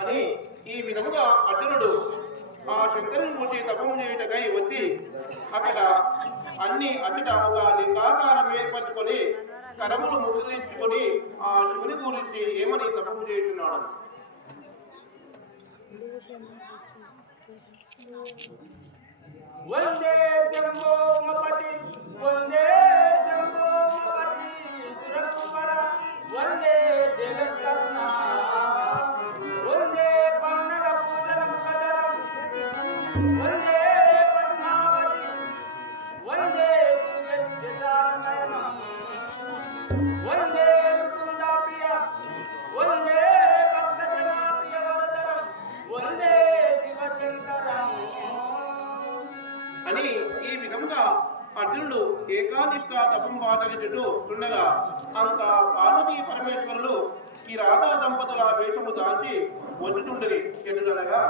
అని ఈ విధముగా అర్జునుడు ఆ శంకరుని గురించి తపము చేయుటకై వచ్చి అక్కడ అచ్చట ఒక లింగాకారం ఏర్పరచుకొని కరములు ముద్రించుకొని ఆ శివుని గురించి ఏమని తపము చేస్తున్నాడు. వందే జంబో మపతి వందే జంబో మపతి సురకుమర వందే జగత్కర్ణ వందే పన్నగ పూజనం కదరం వందే పద్మావతి వందే సూర్యశశానయనం వందే ముకుందా ప్రియ వందే భక్తజనా ప్రియ వరదరం వందే శివశంకరం అని ఈ విధంగా అర్జునుడు ఏకానిష్ట తపం ఆచరించుతూ ఉండగా అంత పార్వతీ పరమేశ్వరులు ఈ రాధా దంపతుల వేషము దాల్చి వచ్చుతుండరి. ఎటుగనగా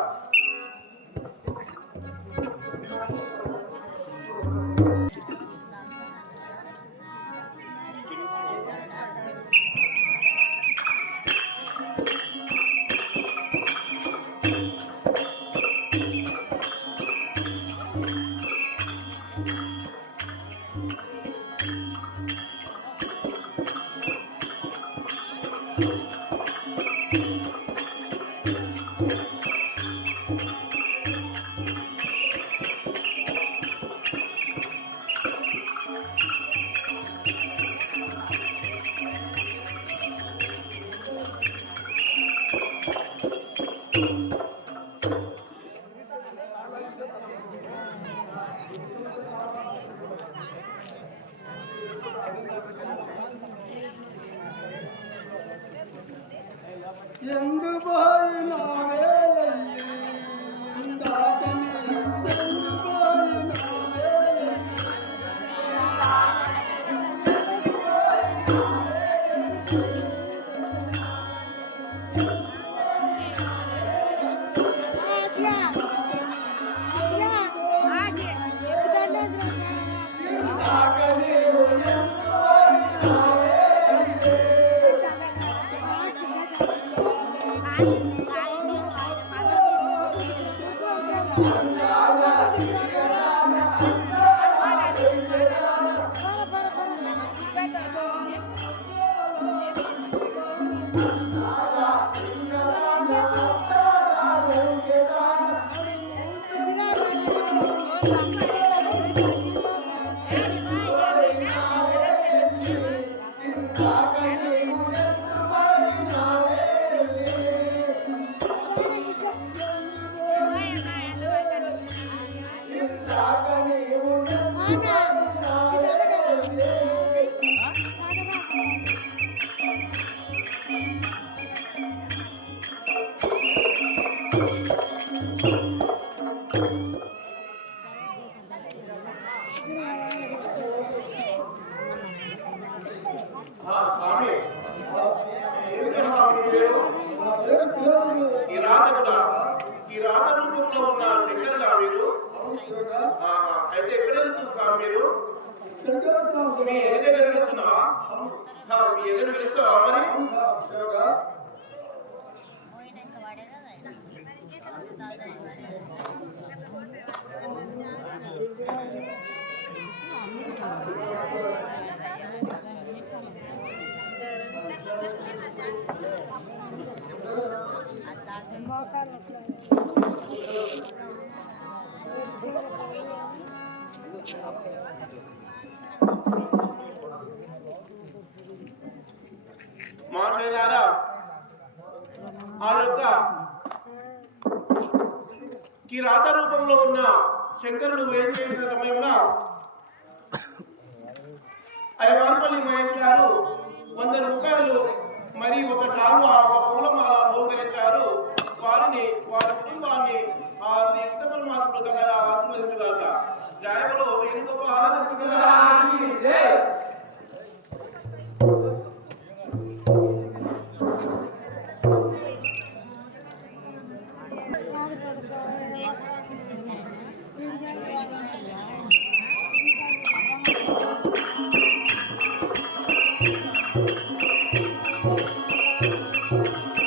ఈ రాధ రూపంలో ఉన్న శంకరులా మీరు? అయితే ఎక్కడ వెళ్తున్నా మీరు? మీ ఎన్ని దగ్గర వెళ్తున్నావా? మీ ఎదురు వెళ్తావా మరి? మాట్లాడారా ఆ యొక్క కిరాత రూపంలో ఉన్న శంకరుడు వేరు చేసిన సమయంలో అయ్యవారిపల్లి మహేష్ గారు 100 రూపాయలు మరి ఒక టాలు ఒక పూలమాల బహుకరించారు. వారిని వారి కుటుంబాన్ని ఆ శ్రీ ఇష్టపరమాత్ముడు కదా ఆశీర్వదించుగాక. జాయలో ఎందుకు ఆలోచించుగా Thank you.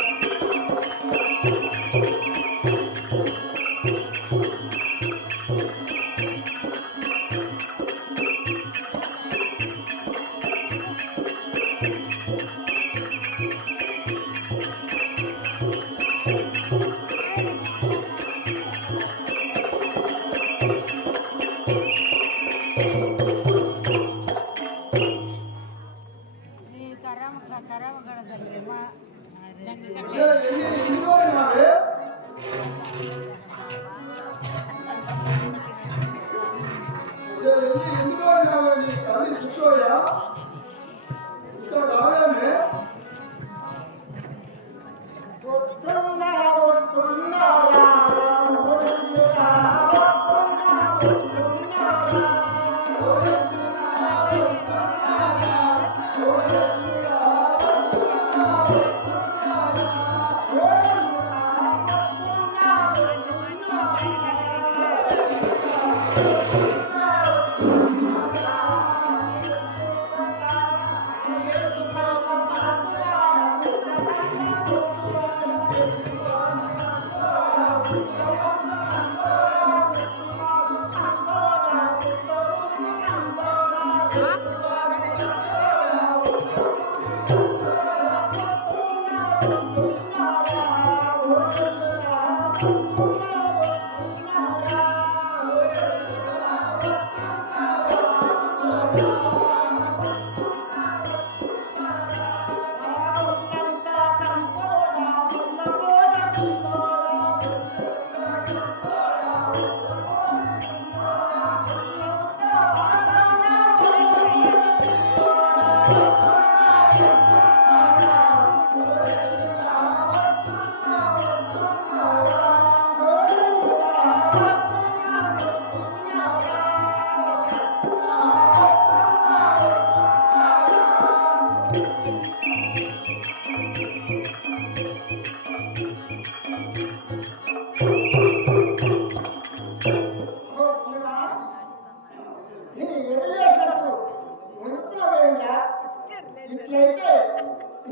ఇట్లయితే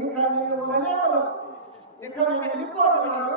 ఇంకా నేను ఉండలేను, ఇంకా నేను వెళ్ళిపోతున్నాను.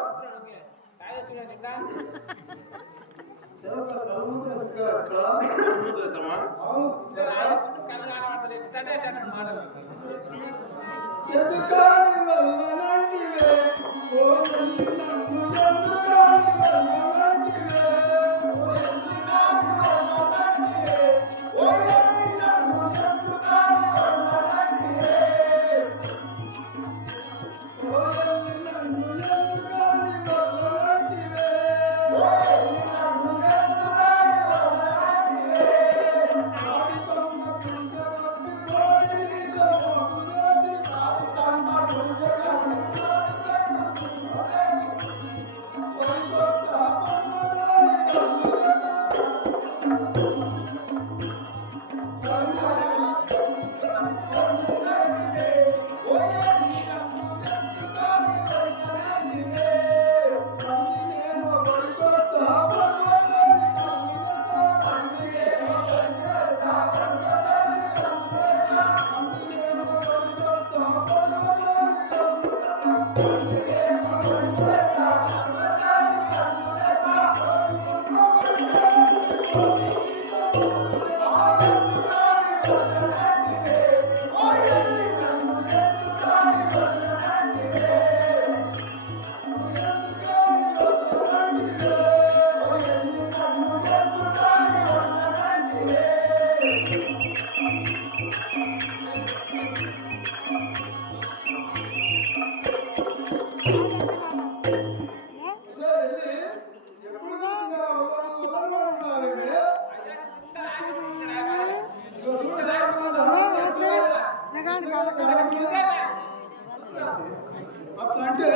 అట్లంటే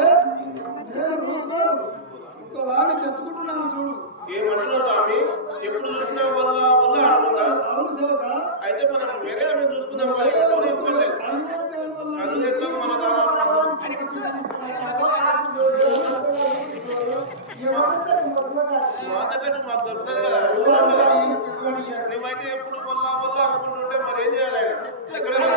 ఒకలాగా తెచ్చుకుంటున్నాను చూడు. ఏమంటున్నావు స్వామి? ఎప్పుడు చూసినా వల్ల వల్ల అంటుందా? అవును సేవక, అయితే మనం వేరే ఆమె చూసుకుందాం. అందుకే మన దారా మాతగా మాకు దొరుకుతుంది కదా. నువ్వైతే ఎప్పుడు వల్ల వల్ల అనుకుంటుంటే మరి ఏం చేయాలి? ఎక్కడైనా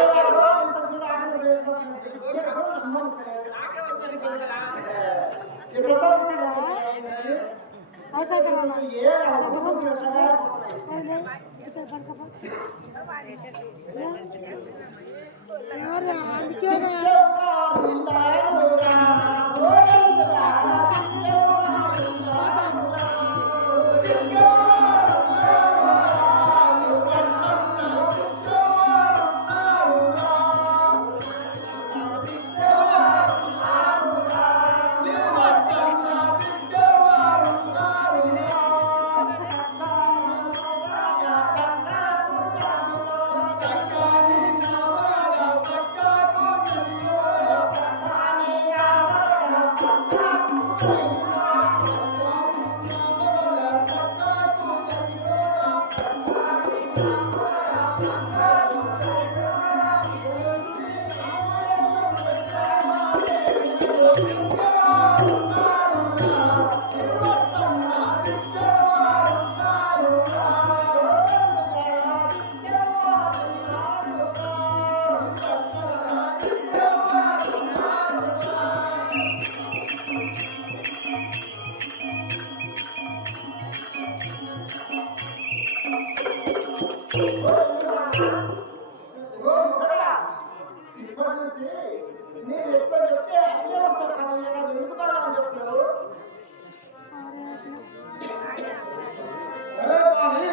ఇప్పటి నుంచి నేను ఎట్లా చెప్తే అట్లే వస్తారు కదా ఇలా ఎందుకు బాగా అని చెప్తున్నావు సరే కానీ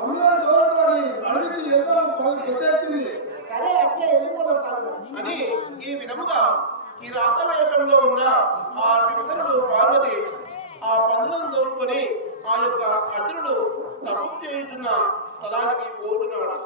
అందులో చూడని అడిగి ఎంతో కొట్టేస్తుంది సరే అట్లే వెళ్ళిపోతాం కాదు అని ఈ విధముగా ఈ రాసవేషంలో ఉన్న ఆ శంకరుడు పార్వతి ఆ పందులను తోలుకొని ఆ యొక్క అర్జునుడు తపం చేయుతున్న స్థలానికి పోతున్నాడు.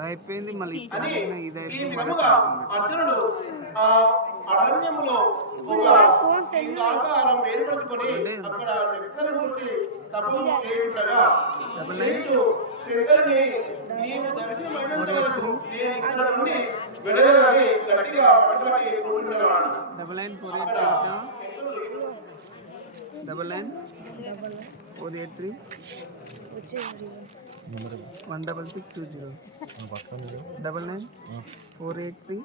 అయిపోయింది మళ్ళీ అని ఈ విధముగా అర్జునుడు ఆ అరణ్యములో ఒక లింగాకారం ఏర్పరచుకొని అక్కడ శంకరుడికి తపస్సు చేయుటగా శంకరుని నీవు దర్శనమైనంత వరకు నేను ఇక్కడ నుండి వెడలని గట్టిగా పట్టుబట్టి కూర్చున్నాడు. డబల్ నైన్ 483 16620 99 483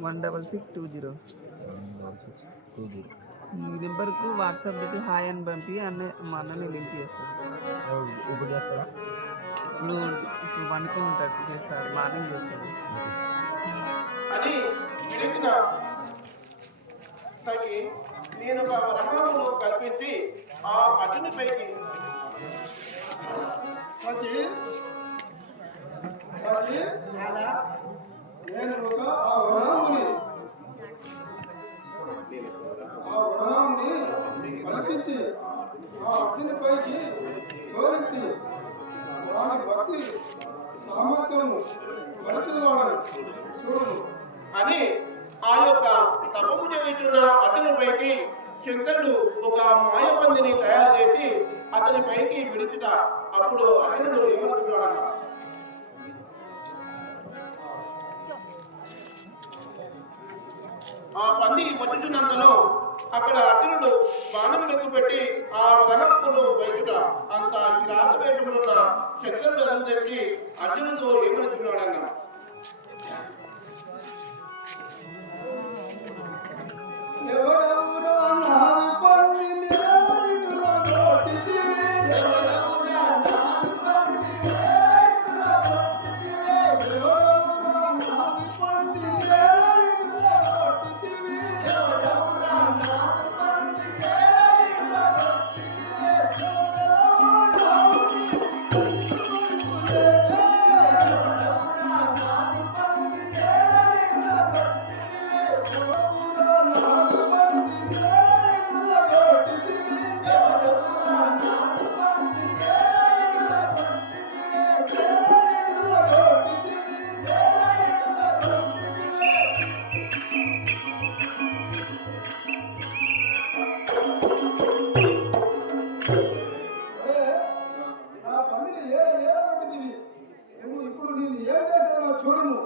16620 ఈ నెంబర్కు వాట్సాప్ పెట్టి హాయ్ అని పంపి మా అన్నని లింక్ చేస్తాను. ఇప్పుడు వండుకొని ఉంటాడు చేస్తారు మార్నింగ్ చేస్తాడు. అది విడిచిన నేను ఒక రకమును కల్పించి ఆ అర్జుని పైకి నేను ఒక ఆ వరాముని కల్పించి ఆ అగ్ని పైకి జోడించి వారి భక్తి సామర్థ్యము వరచువాడని చూడు అని ఆ యొక్క తపము చేస్తున్న అతని పైకి శంకరుడు ఒక మాయపందిని తయారు చేసి అతని పైకి విడుచుట. అప్పుడు అర్జునుడు ఏమనుకున్నాడు? ఆ పంది పట్టుచున్నంతలో అక్కడ అర్జునుడు బాణం పెట్టి ఆ రహస్యను బయట అంత రాజవేషములున్న శంకరుడు అందరికి అర్జునుడు ఏమనుకున్నాడన్న నా పందిని ఏరబెట్టింది నువ్వు ఇప్పుడు నేను ఏం చేశానో చూడుము.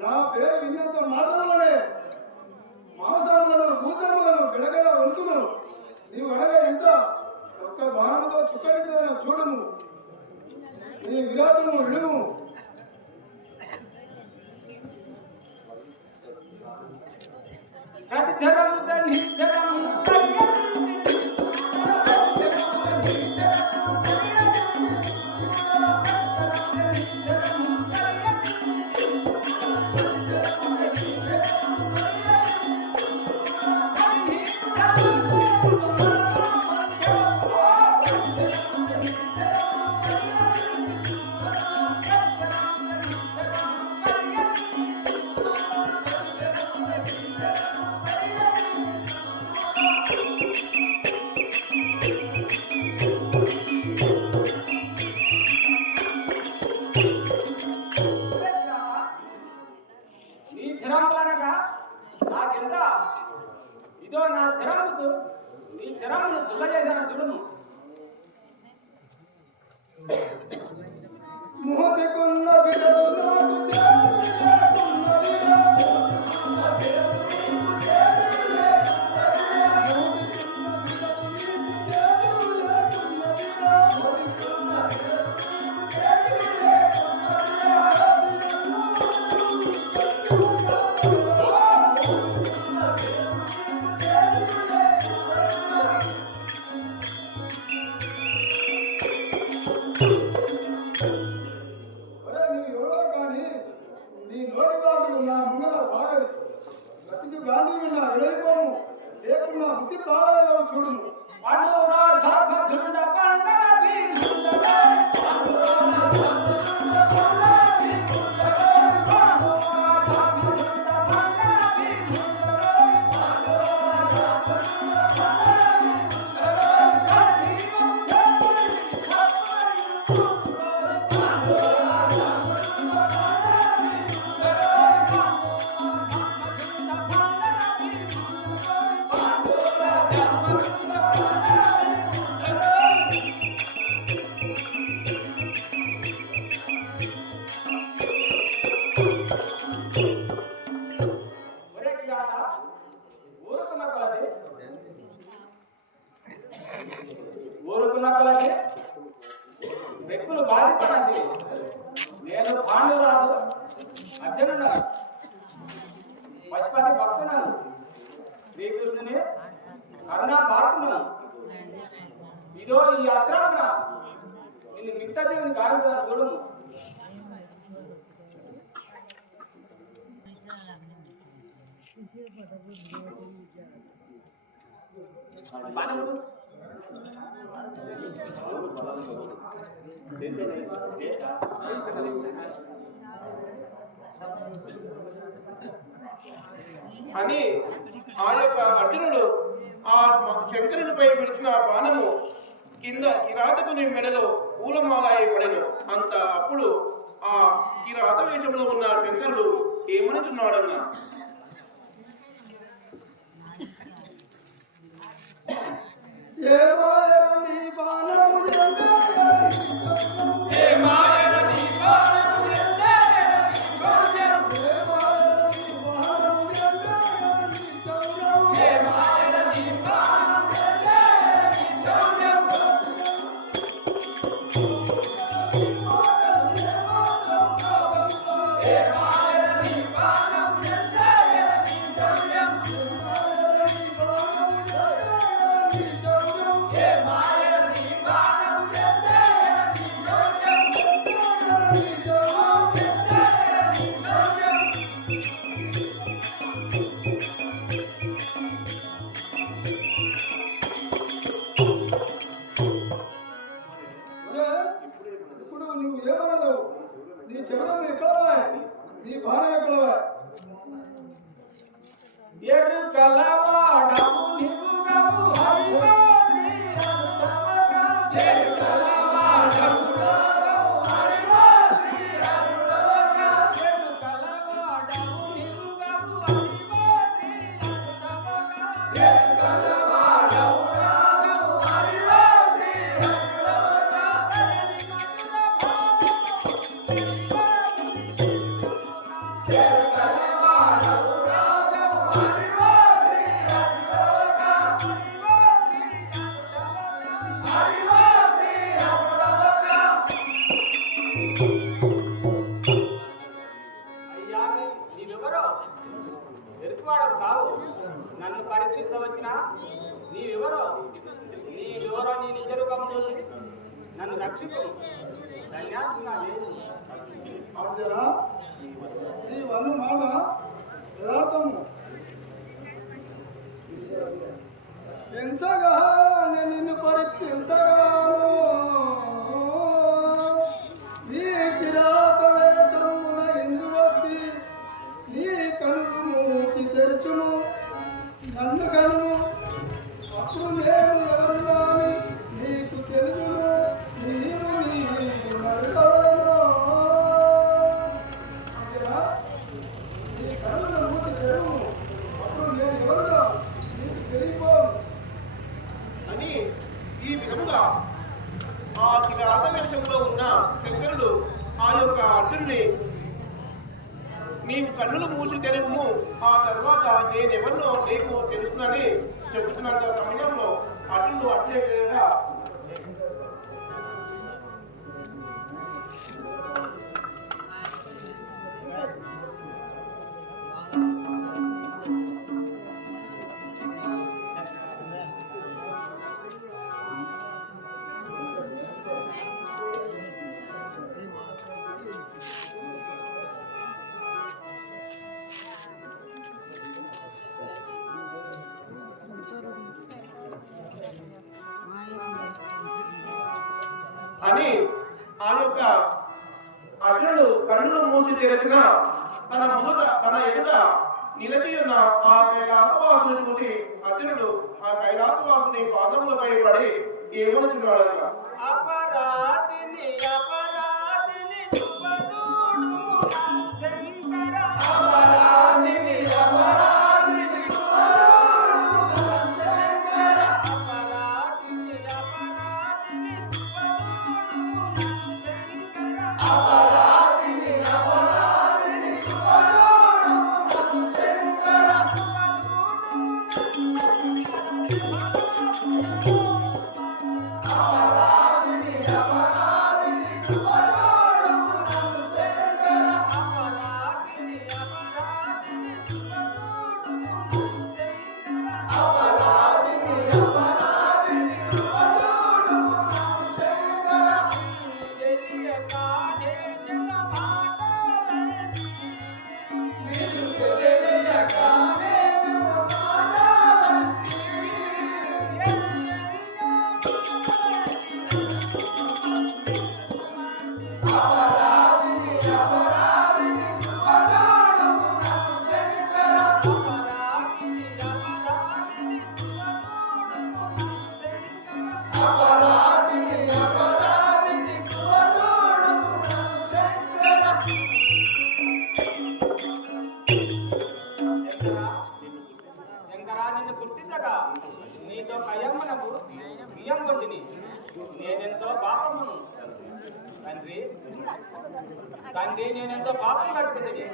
నా పేరు విన్నంత మాత్రంలోనే మాంసాలను భూతములను గడగడ వణుకును. నీవు అనగా ఎంత ఒక్క బాణంతో చుక్కడితో చూడము. నీ విరాటము విడుము. ఇదో నా చెరముకు నీ చెరమును దుల్ల చేశాను చూడును. మోసకున్న బిడ్డలు నాకు చేరుకున్నది చూడు వ్యక్తులు బాధించడానికి నేను పాండురాజు అర్జునుడు పశుపతి భక్తులను శ్రీకృష్ణుని కరుణా పాత్రను ఇదో ఈ అత్రాపున నిన్ను మిగతా దేవుని గావిస్తాను చూడము. బాణముడు అని ఆ యొక్క అర్జునుడు ఆ శంకరునిపై విడిచిన బాణము కింద కిరాతకుని మెడలో పూలమాల పడెను. అంత అప్పుడు ఆ కిరాత వేషంలో ఉన్న శంకరుడు ఏమనుచున్నాడన్నా, నన్ను పరీక్షించవచ్చిన నీవెవరో, నీ వివరం నీ నిజ రూపం నన్ను రక్షించు. ధన్యాత్మ అర్జునా, నీ వల్ల మాట యథార్థము. ఎంతగా నేను నిన్ను పరీక్షించగాను నీ కిరాత వేషమున ఎందు వస్తి నీ కన్ను మూచి తెరచును నన్ను కన్ను అప్పుడు నేను ఎవరు కానీ నీకు తెలుగును నీవు నీకు నడుకవలను. నీ కన్ను మూచి తెరువు అప్పుడు నేను ఎవరుగా నీకు తెలియపోను అని ఈ విధముగా ఆ కిరాతవేషంలో ఉన్న శంకరుడు ఆ యొక్క అర్జునుని, నీవు కన్నులు మూసి తెరువుము, ఆ తర్వాత నేనెవరినో నీకు తెలుసునని చెబుతున్నంత సమయంలో అర్జునుడు అట్లే విధంగా అని ఆ యొక్క అర్జునుడు కన్నులు మూసి తెరచిన తన ఎదుట నిలిచి ఉన్న ఆ కైలాసవాసుని చూసి అర్జునుడు ఆ కైలాసవాసుని పాదములపై పడి ఏమనుచున్నాడనగా, అపరాధిని అపరాధిని శుభదూడు శంకర అపరాధిని అపరాధిని శుభదూడు శంకర అపరాధిని అపరాధిని శుభదూడు శంకర అపరాధిని అపరాధిని శుభదూడు శంకర అపరాధిని అపరాధిని శుభదూడు శంకర తండ్రి తండ్రి నేనెంతో పాపం కట్టుకుంటుంది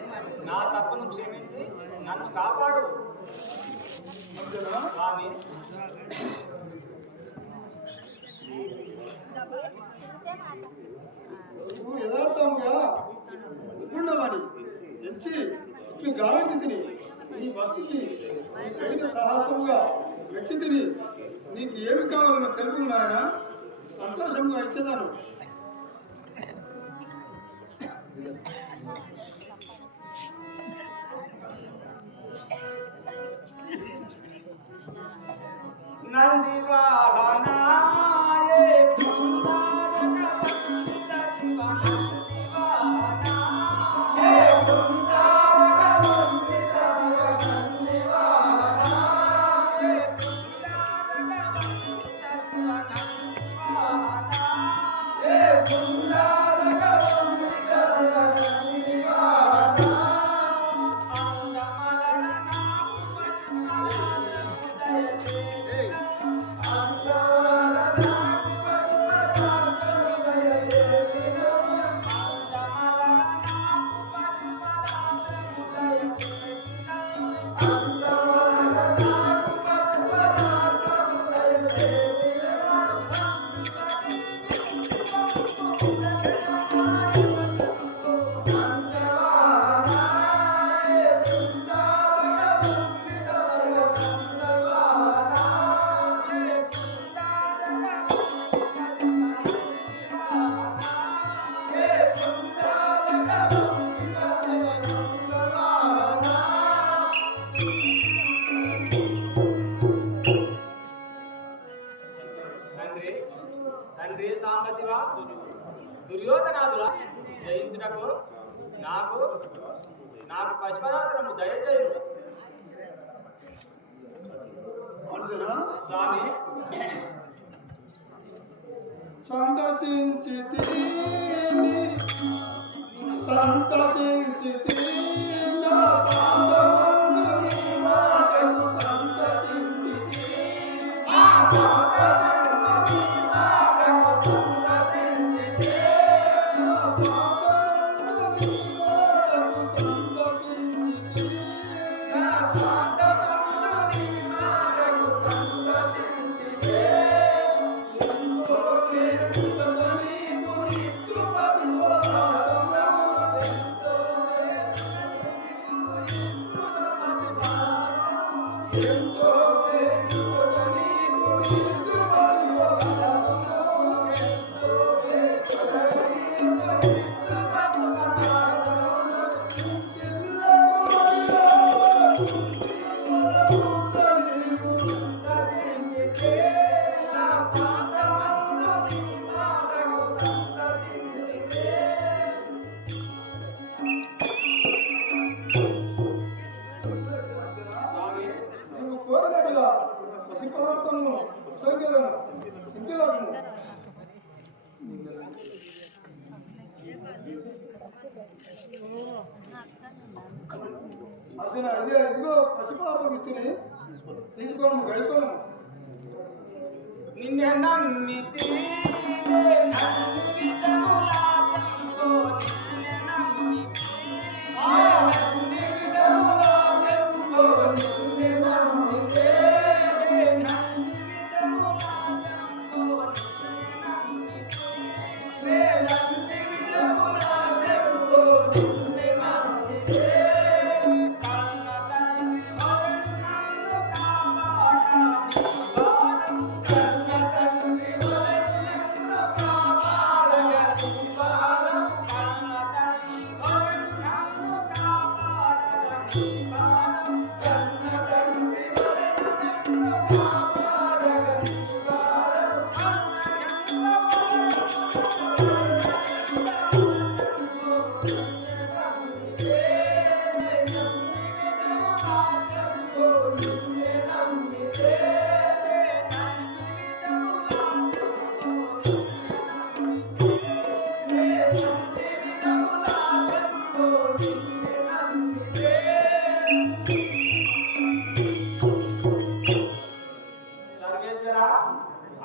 నా తప్పును క్షమించి నన్ను కాపాడు స్వామి. నువ్వు యథార్థంగా ఉండవాడి ఎంచి నీ గావించి తిని నీ భక్తికి నీ సైత సాహసముగా మెచ్చి తిని నీకు ఏమి కావాలన్నా తెలుపు నాయన సంతోషంగా ఇచ్చేదాను. నంది వాహనాయే తండ్రి సాంబశివ దుర్యోధనాదుల జయించుటకు నాకు పశుపరాత్రము దయచేయు అర్జున స్వామి. సంతసించి అర్జున ఇదిగో పశుపార్థం ఇస్తుంది తీసుకోను గైకోను. నిన్నే నమ్మితి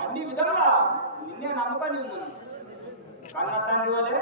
అన్ని విధంగా నిన్నే నమ్మకం ఉన్నాను. కన్న తండ్రి వలె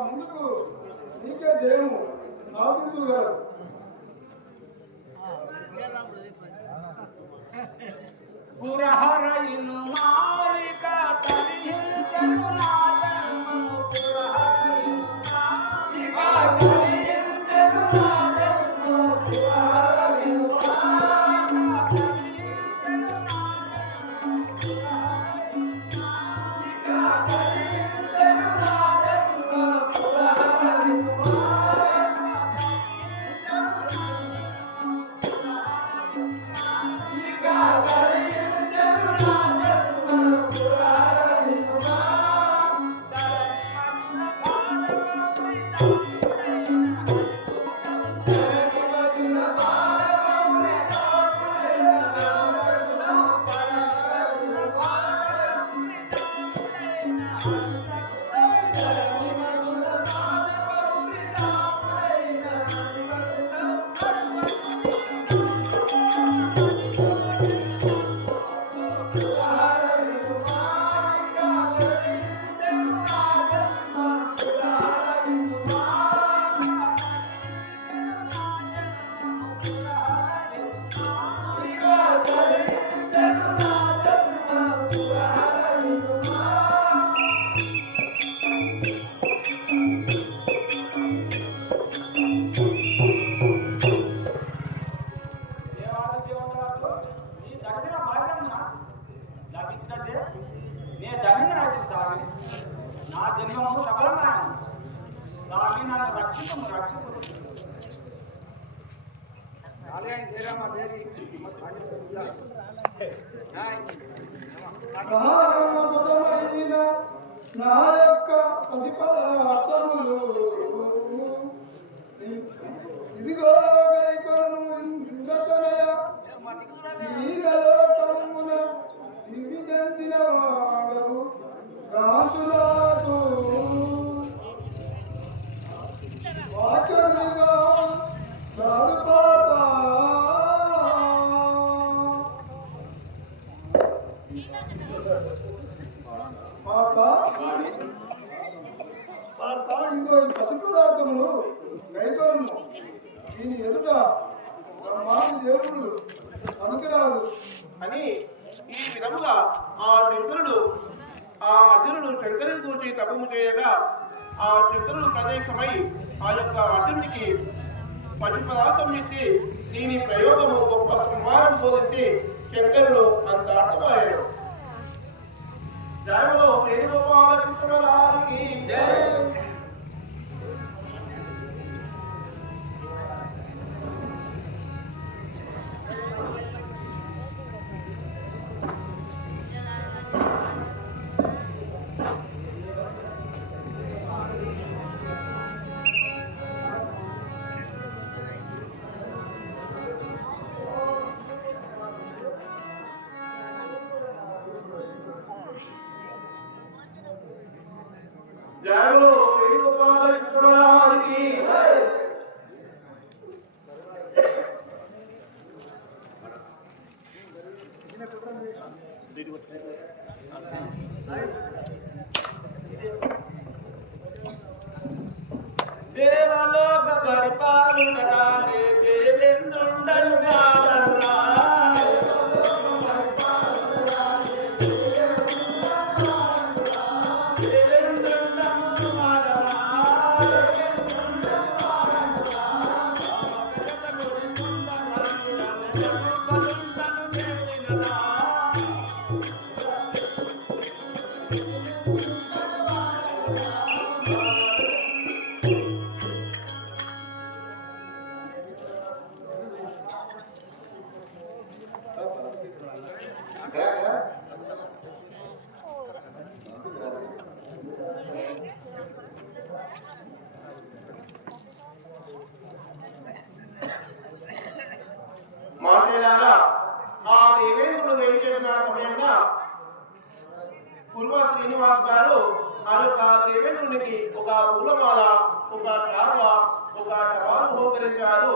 ముందుకు నీకే జయము ఆవుతున్నారు. పురహరయును మాలిక తరిహించెను నా జన్మము. పురహరయును మాలిక తరిహించెను నా జన్మము. పురహరయును మాలిక తరిహించెను నా జన్మము. పురహరయును మాలిక తరిహించెను నా జన్మము. పురహరయును నా జన్మము సఫలమాయను. స్వామి నన్ను రక్షించము రక్షించము. మహాపదమైన నా యొక్క అర్థములు ఇదిగో గైకొను ఇంద్రతనయ ఈనలోకమున దివిదందిన వాడవు రాజురాజు వాచరునిగా రాజుపాత ఇంకో పసి పదార్థములు గైకోను దీని ఎదుట బ్రహ్మాది దేవుళ్ళు అనుకురాదు అని ఈ విధముగా ఆ అర్జునుడు శంకరుని కూర్చి తపము చేయగా ఆ శంకరుడు ప్రత్యక్షమై ఆ యొక్క అర్జునుడికి పది పదార్థం ఇచ్చి దీని ప్రయోగము గొప్ప కుమారం బోధించి శంకరుడు అంత అర్థమయ్యాడు. జయములో వేణుగోపాలకృష్ణరాజుకి జయ. జయములో వేణుగోపాలకృష్ణరాజుకి దేవలోక పరిపాలనరాలే దేవేంద్రుండను గాడల్లా. దేవేంద్రుండను వాడలా. మాట్లాడారా ఆ దేవేంద్రుడు వేయించిన సమయంలో పూర్వ శ్రీనివాస్ గారు ఆ యొక్క దేవేంద్రునికి ఒక పూలమాల, ఒక చాప, ఒక టవాలు బహుకరించారు.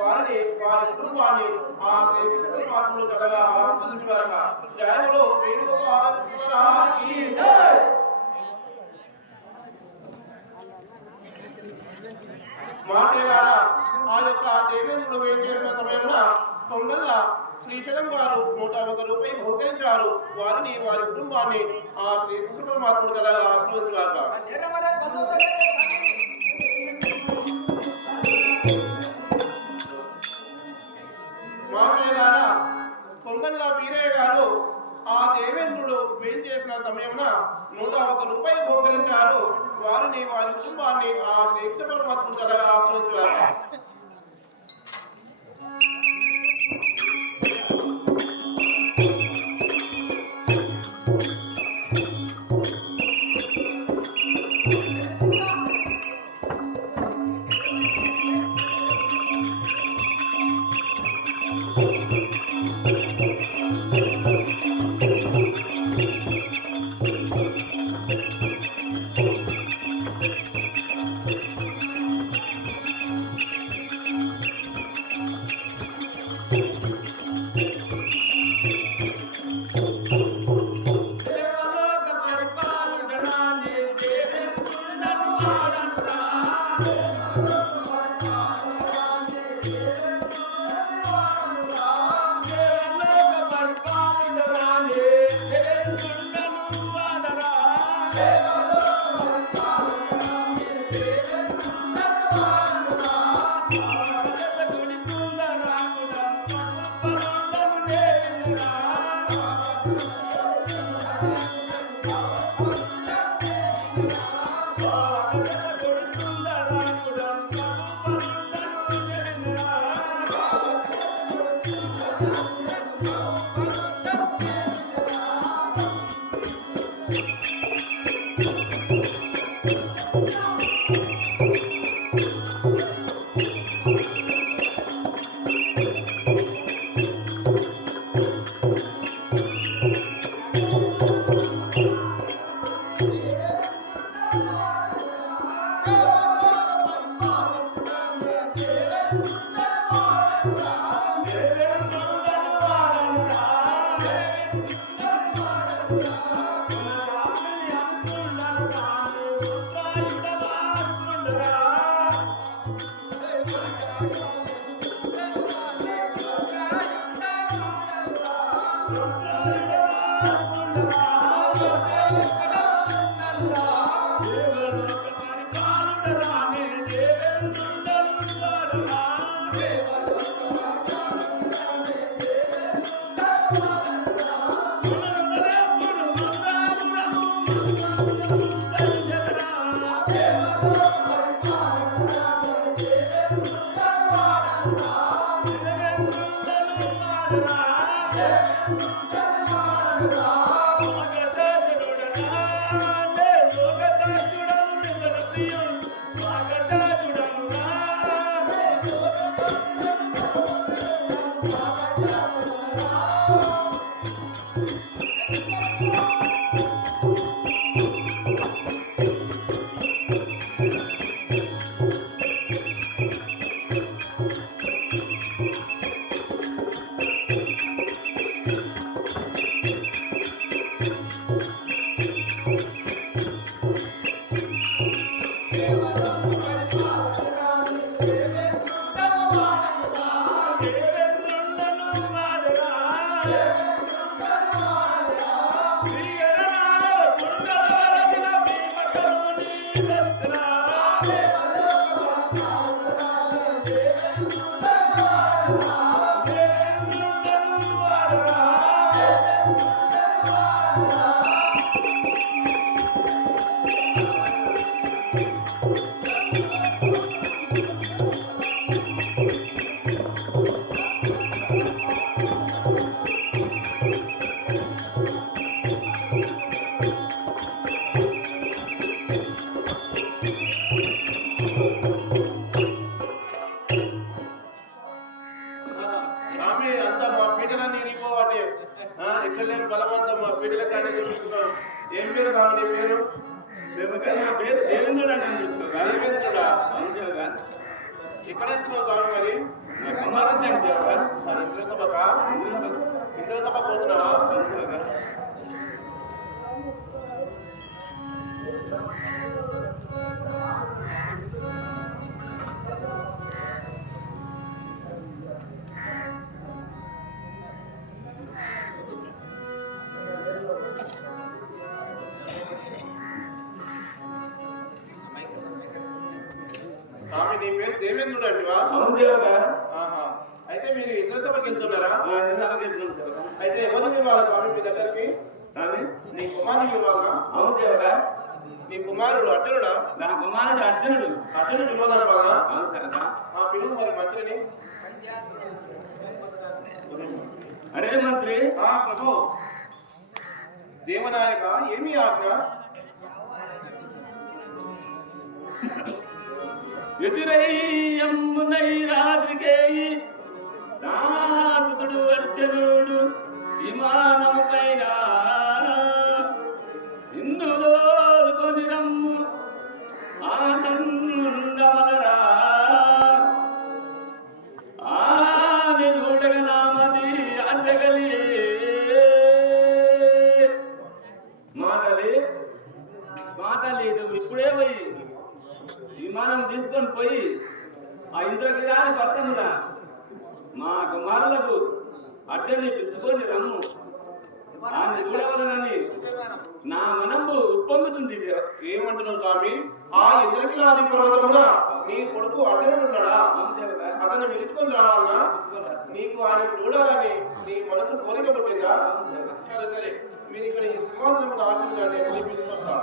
వారిని వారి కుటుంబాన్ని ఆ శ్రీకృష్ణుని మార్పులు చక్కగా ఆశీర్వదించారట. జయములో వేణుగోపాల కృష్ణాకి జై. మాటేలారా ఆ యొక్క దేవేంద్రుడు వేయించిన సమయంలో పొంగల్ల శ్రీశైలం గారు 101 రూపాయలు బహుకరించారు. వారిని వారి కుటుంబాన్ని ఆ శ్రీకృష్ణుడు మార్పులు గల ఆశీర్వదించారట. మాటేలారా పొంగల్ల వీరయ్య గారు ఆ దేవేంద్రుడు వేయించేసిన సమయంలో 101 రూపాయలు బహుకరించారు. వారిని వారి కుటుంబాన్ని ఆ శ్రీకృష్ణుడు మార్పులు గల ఆశీర్వదించారట. ఎక్కడ బలవంతం పీటల కానీ చూపిస్తున్నాం. ఏం పేరు రాముడి పేరు? పేరు దేవేంద్రుడు అని చూసుకోగా దేవేంద్రుడా అంతేగా ఎక్కడ వెళ్తున్నావు స్వామి మరి కుమారం అంతేగా ఇంద్ర సభకా ఇంద్ర సభ పోతున్నావా అంతేగా స్వామి నీ పేరు దేవేంద్రుడు అంటివా అవునుదేవగా ఆహా. అయితే మీరు ఇంద్ర సభకి వెళ్తున్నారా అవునుదేవగా అయితే ఎవరిని ఇవ్వాలి స్వామి మీ దగ్గరికి నీ కుమారుడు ఇవ్వాలా అవునుదేవగా నీ కుమారుడు అర్జునుడా నా కుమారుడు అర్జునుడు అర్జునుడు ఇవ్వాలనుకోవాలా అవును కదా ఆ పిలువు మరి మంత్రిని అరే మంత్రి ఆ ప్రభు దేవనాయక ఏమి ఆజ్ఞ ఎదురయ్యమ్మునై రాత్రికేయి నాతుడు అర్జునుడు విమానము పైన ఇందులోని రమ్ము ఆనందమలరా ఆమె చూడగ నామది అచ్చగలి మాటలి నువ్వు ఇప్పుడే పోయి విమానం తీసుకొని పోయి ఆ ఇంద్రగిరాన్ని పట్టణంలా మా కుమారులకు అడ్డని పిచ్చుకొని రమ్ము ఆమె చూడవలనని నా మనము ఉప్పొంగుతుంది. ఏమంటున్నావు స్వామి ఆ ఇంద్రకిలాది పర్వతమున నీ కొడుకు అడ్డనున్నాడా అతన్ని పిలుచుకొని రావాలన్నా నీకు ఆయన చూడాలని నీ మనసు కోరిక పుట్టిందా సరే సరే మీరు ఇక్కడ ఈ సింహాసనం ఆశించండి నేను పిలుచుకుంటా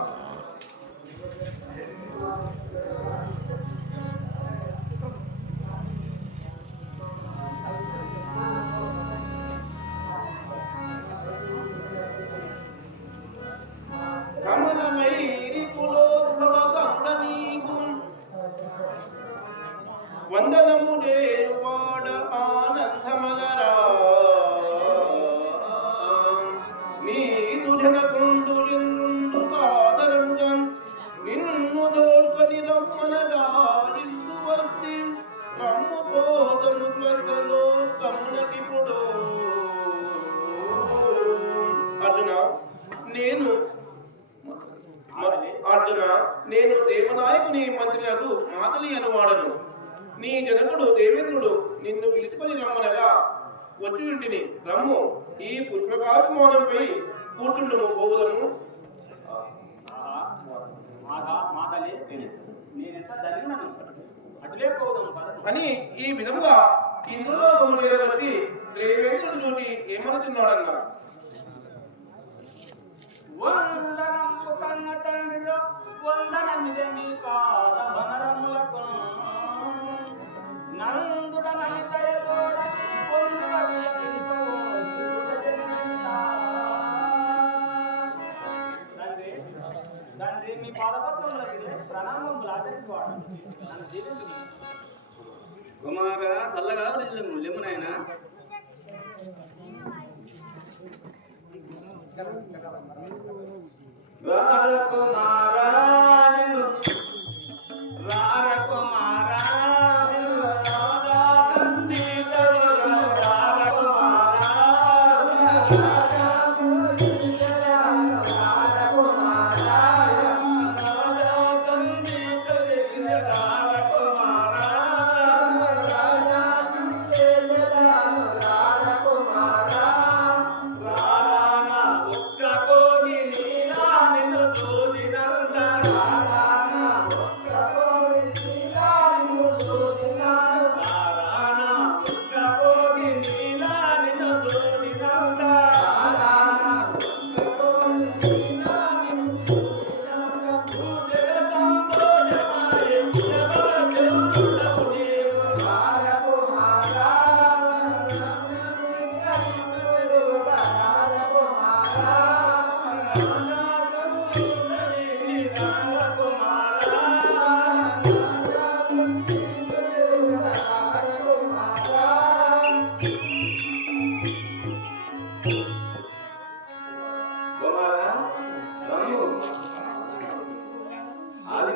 కమలమైరి పులోద్భవ నీకు వందనముడేవాడ ఆనందమలరా నీదు జనకుండు ఎందు ఆదరముగా నిన్ను దోడ్కొని రమ్మనగా నిన్నువర్తి రమ్ము పోదము స్వర్గలో కమునకిప్పుడు అర్జున నేను దేవనాయకుని మంత్రినకు మాతలి అనువాడను నీ జనకుడు దేవేంద్రుడు నిన్ను పిలుచుకొని రమ్మనగా వచ్చి ఇంటిని రమ్ము ఈ పుష్పకాభిమానంపై కూర్చుండము పోవుదము అని ఈ విధముగా ఇంద్రలోకము చేరబట్టి దేవేంద్రుడు చూసి ఏమనుతున్నాడన్నా వందనము కన్న తండ్రిలో వందనమిదే మీ పాదవనరములకు నందుడ నమితయతోడ తండ్రి మీ పాదపత్రములకి ప్రణామములు ఆచరించువాడు నన్ను జీవించు కుమార చల్లగా లెమ్మునైనా Thank you.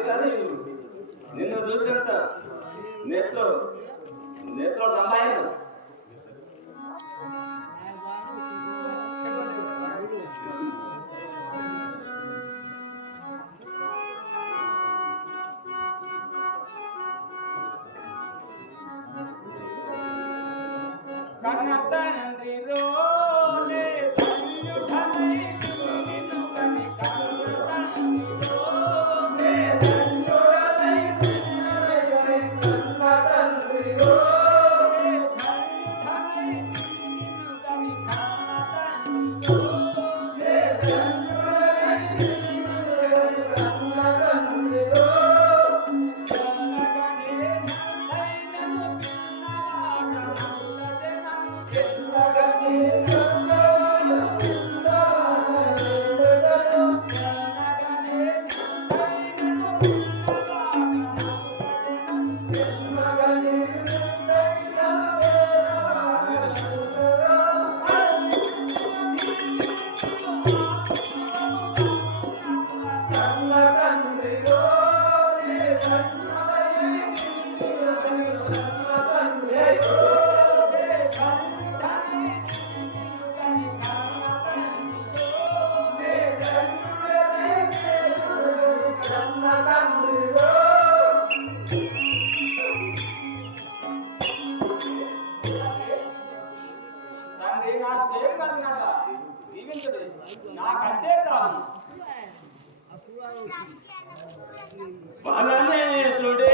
కానీ నిన్ను చూసినంత నేత్రో సంపాదన కన్న తండ్రి రోలే సంయుధమై నిన్ను కని కన్న తండ్రి రోలే సంయుధమై కన్న తండ్రి రోలే సంయుధమై నిన్ను కని కన్న తండ్రి రోలే సంయుధమై నిన్ను కన్న తండ్రి రోలే జనగనే నైనను తండ్రి నాకు చేయగలిగినట్ల దీవించుడు నాకంతే కాదు. పాలనేతుడే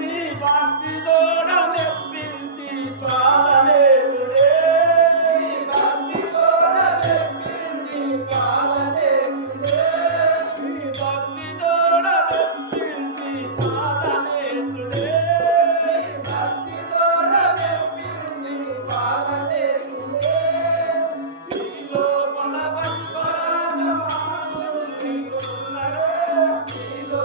నీ భక్తి తోడ మెప్పించి పాలనేతుడే నీ భక్తి తోడ మెప్పించి పాలనేతుడే నీ భక్తి తోడ మెప్పించి పాలనేతుడే నీ భక్తి తోడ మెప్పించి పాలనేతుడే నీలో బలవంతమాను నీకున్నరే నీలో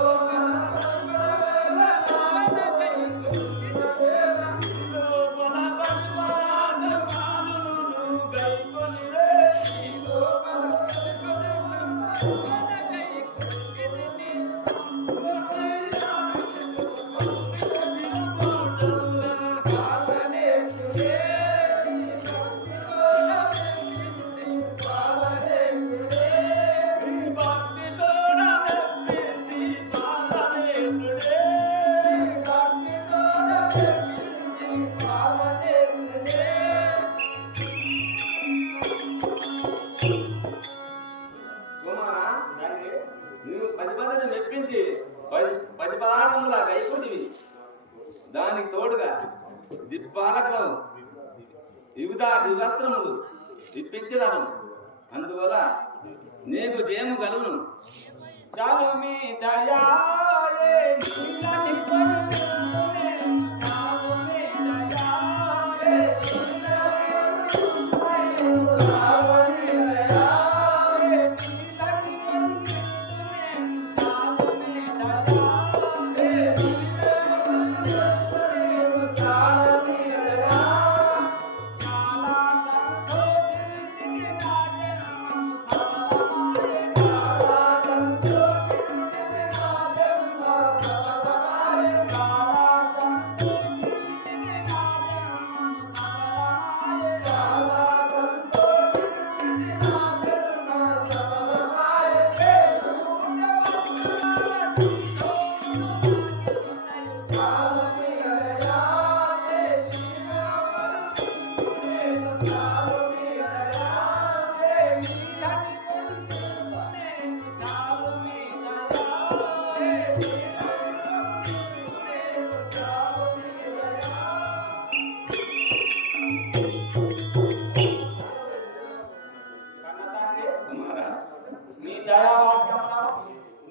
మెప్పించి పది పదార్థముల గైపోతివి. దానికి తోడుగా దిప్పాలకం వివిధ దివస్త్రములు ఇప్పించదను. అందువల్ల నీకు జయము కలుగును. చాలు మీ దయాలే నీలని పరుచునే చాలు మీ దయాలే నీలని పరుచునే చాలు మీ దయాలే నీలని పరుచునే చాలు మీ దయాలే నీలని పరుచునే చాలు మీ దయాలే చాలా సంతోషించి నాజనము సలమాయే చాలా సంతోషించి నాజనము సలమాయే చాలా సంతోషించి నాజనము సలమాయే చాలా సంతోషించి నాజనము సలమాయే చాలు మీ దయాలే చాలు మీ దయాలే నీలని పరుచునే చాలు మీ దయాలే చాలు మీ కన్నతండ్రి కుమారా, నీ దయావాక్యమున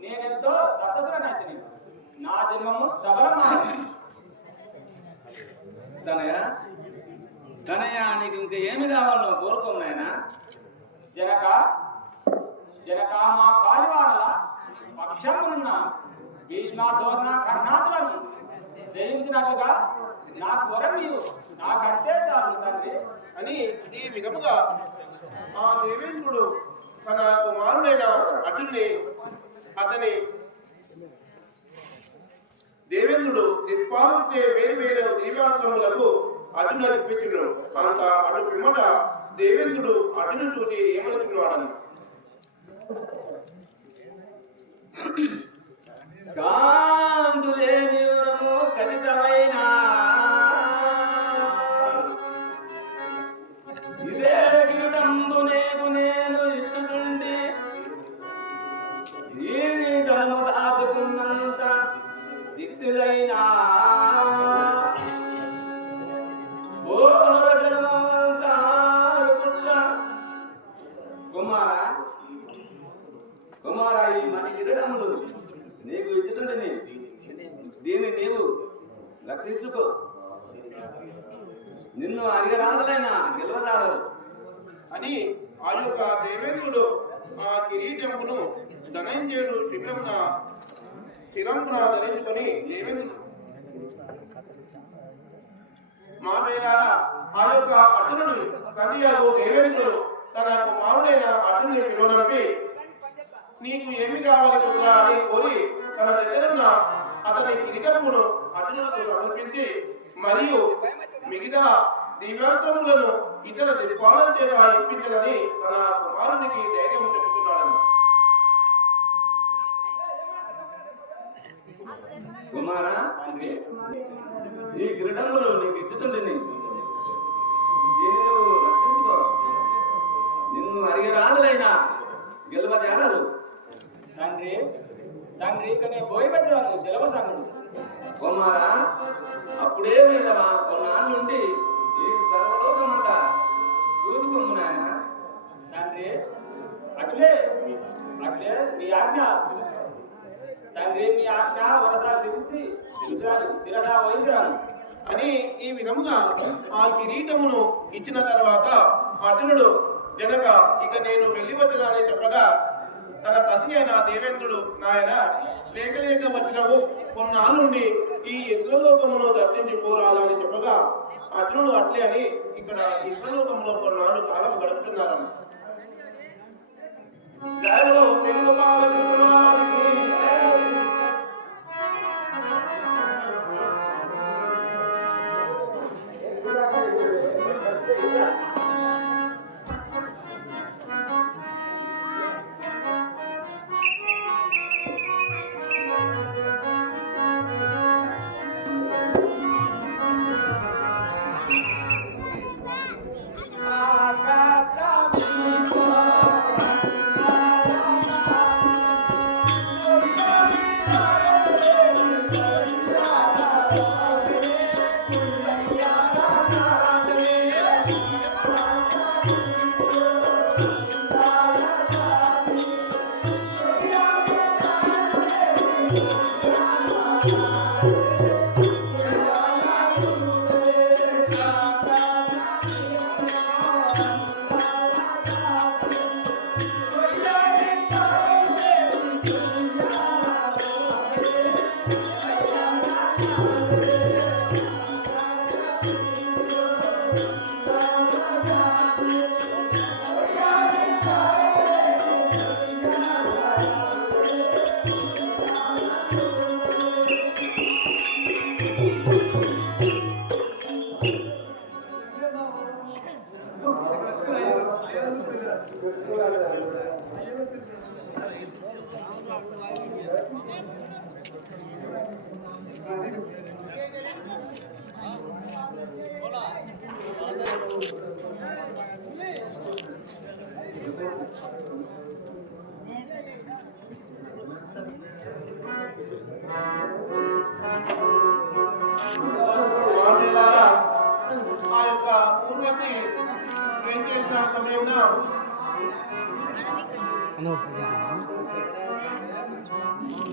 నేనెంతో సతతుడనైతిని. నా జన్మము సఫలమైనది. తనయ నీకు ఇంకా ఏమి కావాలో కోరుకోము నాయనా. జనక మా పాలివారల పక్షమునున్న భీష్మ దోర్ణ కర్ణాదులను జయించినట్లుగా నాకు వరమీయు నాకంతే చాలు తండ్రి అని ఈ విధముగా ఆ దేవేంద్రుడు తన కుమారుడైన అటుని అతని దిక్పాలించే వేరు దీవాశ్రములకు అర్జును అర్పించును. అంత అటు పిమ్మట దేవేంద్రుడు అర్జును చూసి ఏమనుకున్నాడని కాంతులేని వరము కలిసమైనా ఇదే గిరిడంబు నేను ఇచ్చుతుండి దీని ధనము దాచుకున్నంత దిక్కులైనా కుమార ఈ మన కిరీటములు నీకు ఇచ్చుతుండని దీన్ని నీవు రక్షించుకో. నిన్ను అడిగరాదులైనా గెలవదారు అని ఆ యొక్క దేవేంద్రుడు ఆ కిరీటమును ధనంజయుడు శిరమున ధరించుకొని దేవేంద్రుడు మామేలారా ఆ యొక్క అర్జునుడు తండ్రియగు దేవేంద్రుడు తన కుమారుడైన అర్జునుని పిలువనంపి నీకు ఏమి కావాలి పుత్రా అని కోరి తన దగ్గరున్న అతని కిరీటమును అర్జునుడికి సమర్పించి మరియు మిగతా దివ్యాస్త్రములను ఇతర దిక్పాలన చేత ఇప్పించదని తన కుమారునికి ధైర్యం చెబుతున్నాడు. కుమారా ఈ కిరీటములు నీకు ఇచ్చుతుండని దీన్ని నువ్వు రక్షించుకో. నిన్ను అడిగరాదులైనా గెలవజాలరు. తండ్రి తండ్రి కనే పోయిపెట్టను సెలవసాను. కుమారా అప్పుడే మీదవా కొన్నాళ్ళ నుండి ఈ సర్వలోకమంతా చూసుకుము నాయన. తండ్రి అట్లే అట్లే మీ ఆజ్ఞ తండ్రి మీ ఆజ్ఞ ఒకసారి తెలిసి శిరసా వహించాను అని ఈ విధముగా ఆ కిరీటమును ఇచ్చిన తర్వాత అర్జునుడు జనక ఇక నేను వెళ్ళివచ్చుదని చెప్పగా తన తండ్రి అయిన దేవేంద్రుడు నాయన లేక వచ్చినవు కొన్నాళ్ళ నుండి ఈ ఇంద్రలోకమును దర్శించిపోరాలని చెప్పగా అర్జునుడు అట్లే అని ఇక్కడ ఇంద్రలోకంలో కొన్నాళ్ళు కాలం గడుపుతున్నారు. జయలో తెలుగు బాలకృష్ణునికి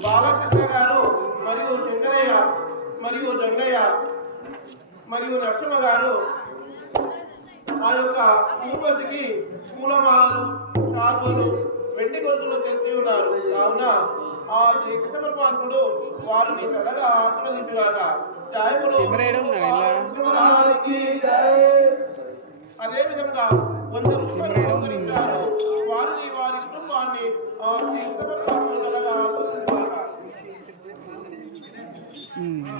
బాలకృష్ణ గారు మరియు శంకరయ్య మరియు జంగయ్య మరియు నరసింహ గారు ఆ యొక్క ఊర్వశికి పూలమాలలు కాదులు వెండి గొలుసులు తెచ్చి ఉన్నారు. కావున ఆ శ్రీకృష్ణ పరమాత్ముడు వారిని చల్లగా ఆశీర్వదించుగాక. అదే విధంగా 100 రూపాయలు గురించారు. వారిని వారి కుటుంబాన్ని ఆ శ్రీకృష్ణ పరమాత్ముడు చల్లగా ఆశీర్వదించుగాక.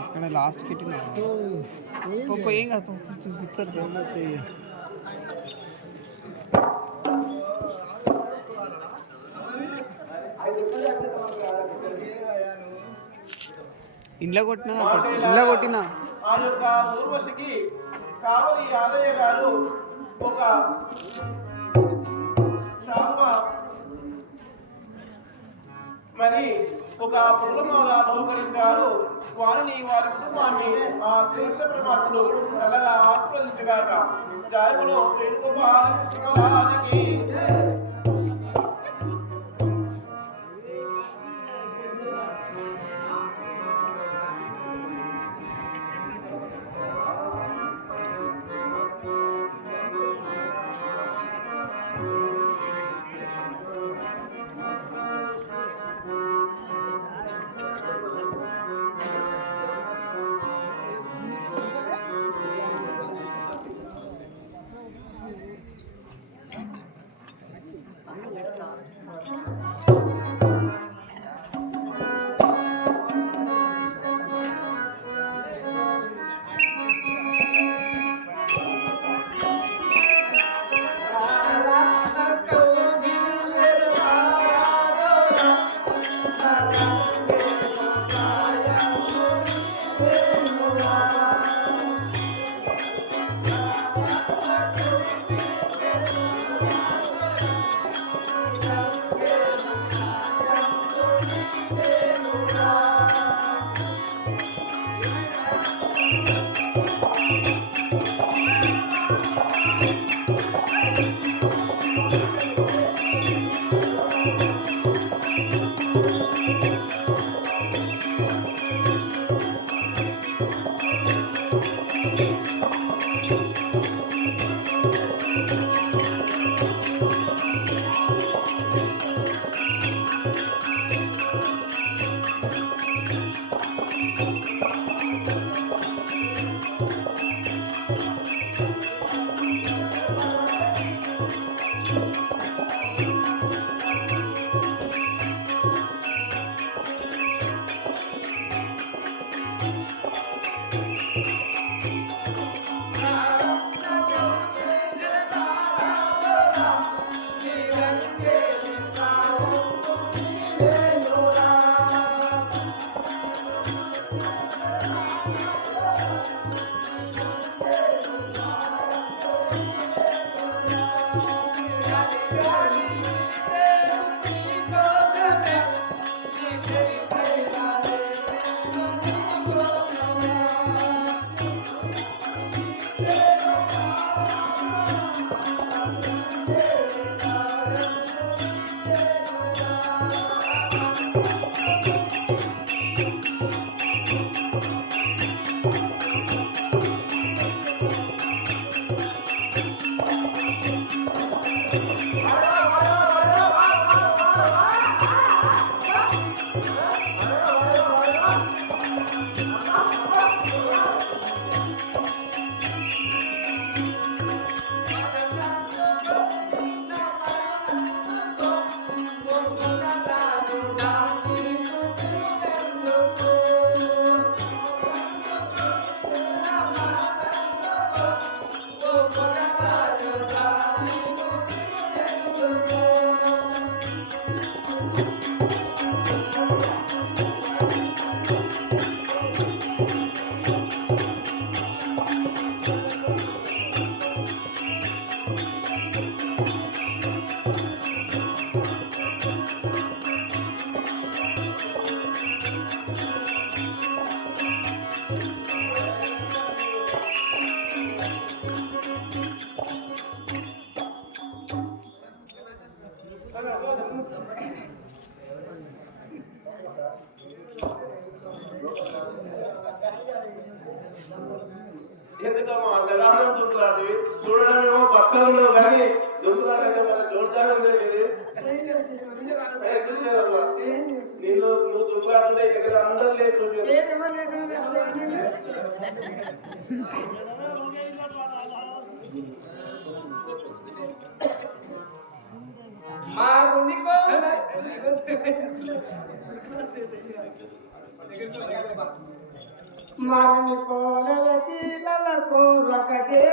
ఇక్కడ లాస్ట్ పెట్టిన ఏం కాదు చూపిస్తారు. ఇంట్లో కొట్టినా ఆ యొక్క ఊర్వశికి కావలి యాదయ్య గారు ఒక శాల్వ మరి ఒక పూలమాల బహుకరించారు. వారిని వారి కుటుంబాన్ని ఆ శ్రేష్ఠ పరమాత్ముడు చల్లగా ఆశీర్వదించగాక. దారిలో చేసుకోవాలని ఎందుకమ్మా అంతగానో దుంకులాంటివి చూడడమేమో పక్కనలో కానీ దుంకులాంటి మన చూడటానికి నీళ్ళు నువ్వు దుంకులాడుతుంటే ఇక్కడ అందరూ లేదు మా ముందుకో మరిని కోలకి లలకు రకటే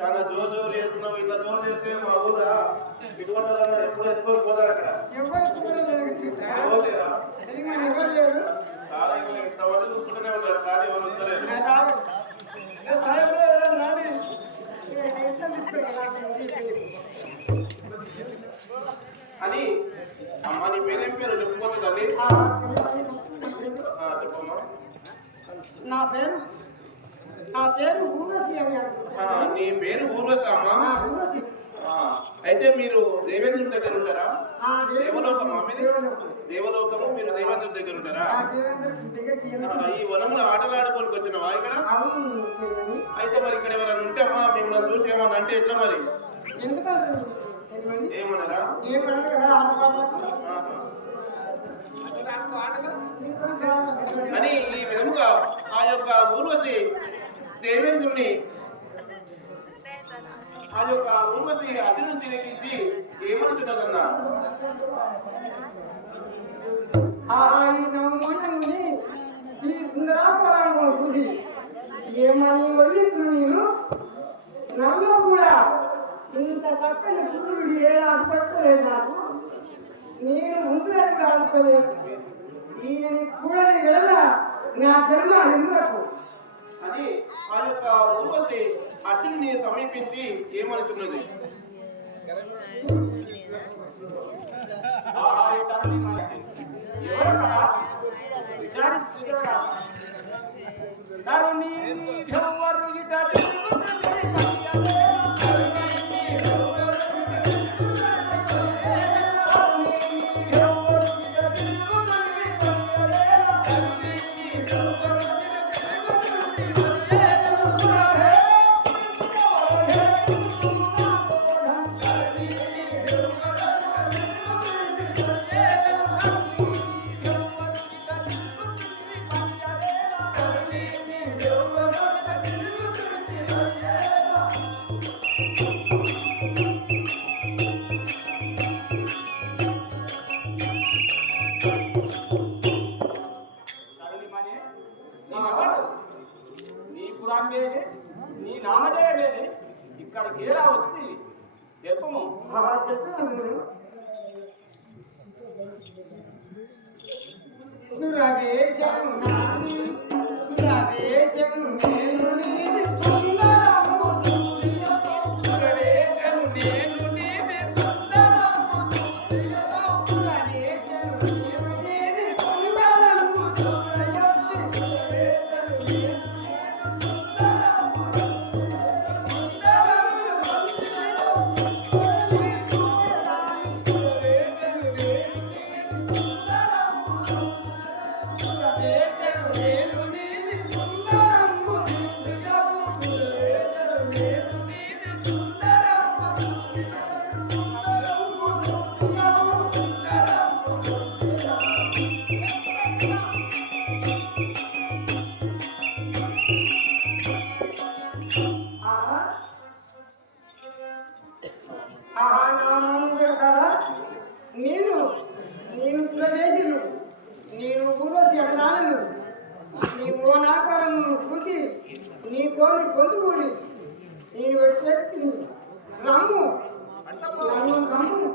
చాలా జోరు జోరు చేస్తున్నావు. ఇలా జోరు చేస్తే మా ఊళ్ళో ఇటువంటి ఎప్పుడు ఎత్తుకొని పోతారు అక్కడ. పోలేరా? చాలా ఇంతవరకు చూసుకుంటూనే ఉంటారు కానీ ఎవరు వస్తలేరు. అని అమ్మ నీ పేరేం పేరు చెప్పుకోవచ్చు తల్లి. చెప్పమ్మా. నా పేరు ఊర్వశి అని అంటారు. నీ పేరు ఊర్వశి అమ్మా. అయితే మీరు దేవేంద్రుడి దగ్గర ఉంటారా? దేవలోకమా మీది? దేవలోకము. మీరు దేవేంద్రుడి దగ్గర ఉంటారా? ఈ వనంలో ఆటలాడుకోనికి వచ్చినావా ఇక్కడ? అయితే మరి ఇక్కడ ఎవరైనా ఉంటే అమ్మా మిమ్మల్ని చూసి ఏమన్నా అంటే ఎట్లా మరి? ఏమన్నారా? అని ఈ విధముగా ఆ యొక్క ఊర్వశి దేవేంద్రుని ఆ యొక్క ఊర్వశి అతిని తిరిగించి ఏమంటున్నదన్నా? ఈ సుందరాపురంలో చూసి ఏమని వదిలిస్తు నేను నన్ను కూడా ఇంత చక్కని పురుడు ఏడాది పట్టలేదు నాకు. నేను ముందుకు ఆడుకోలేదు. ఈయన కూడని వెళ్ళ నా జన్మ నిందకు అని ఆ యొక్క ఊర్వశి అతిని సమీపించి ఏమనుతున్నది? నీ నామధేయమేది? ఇక్కడ గేరా వచ్చి తెలుపము. నేను ప్రవేశను. నేను ఊర్వశి అన్నాను. నీ మోనాకారం చూసి నీతోని పొందుకొని నేను వ్యక్తి రమ్ము రమ్ము.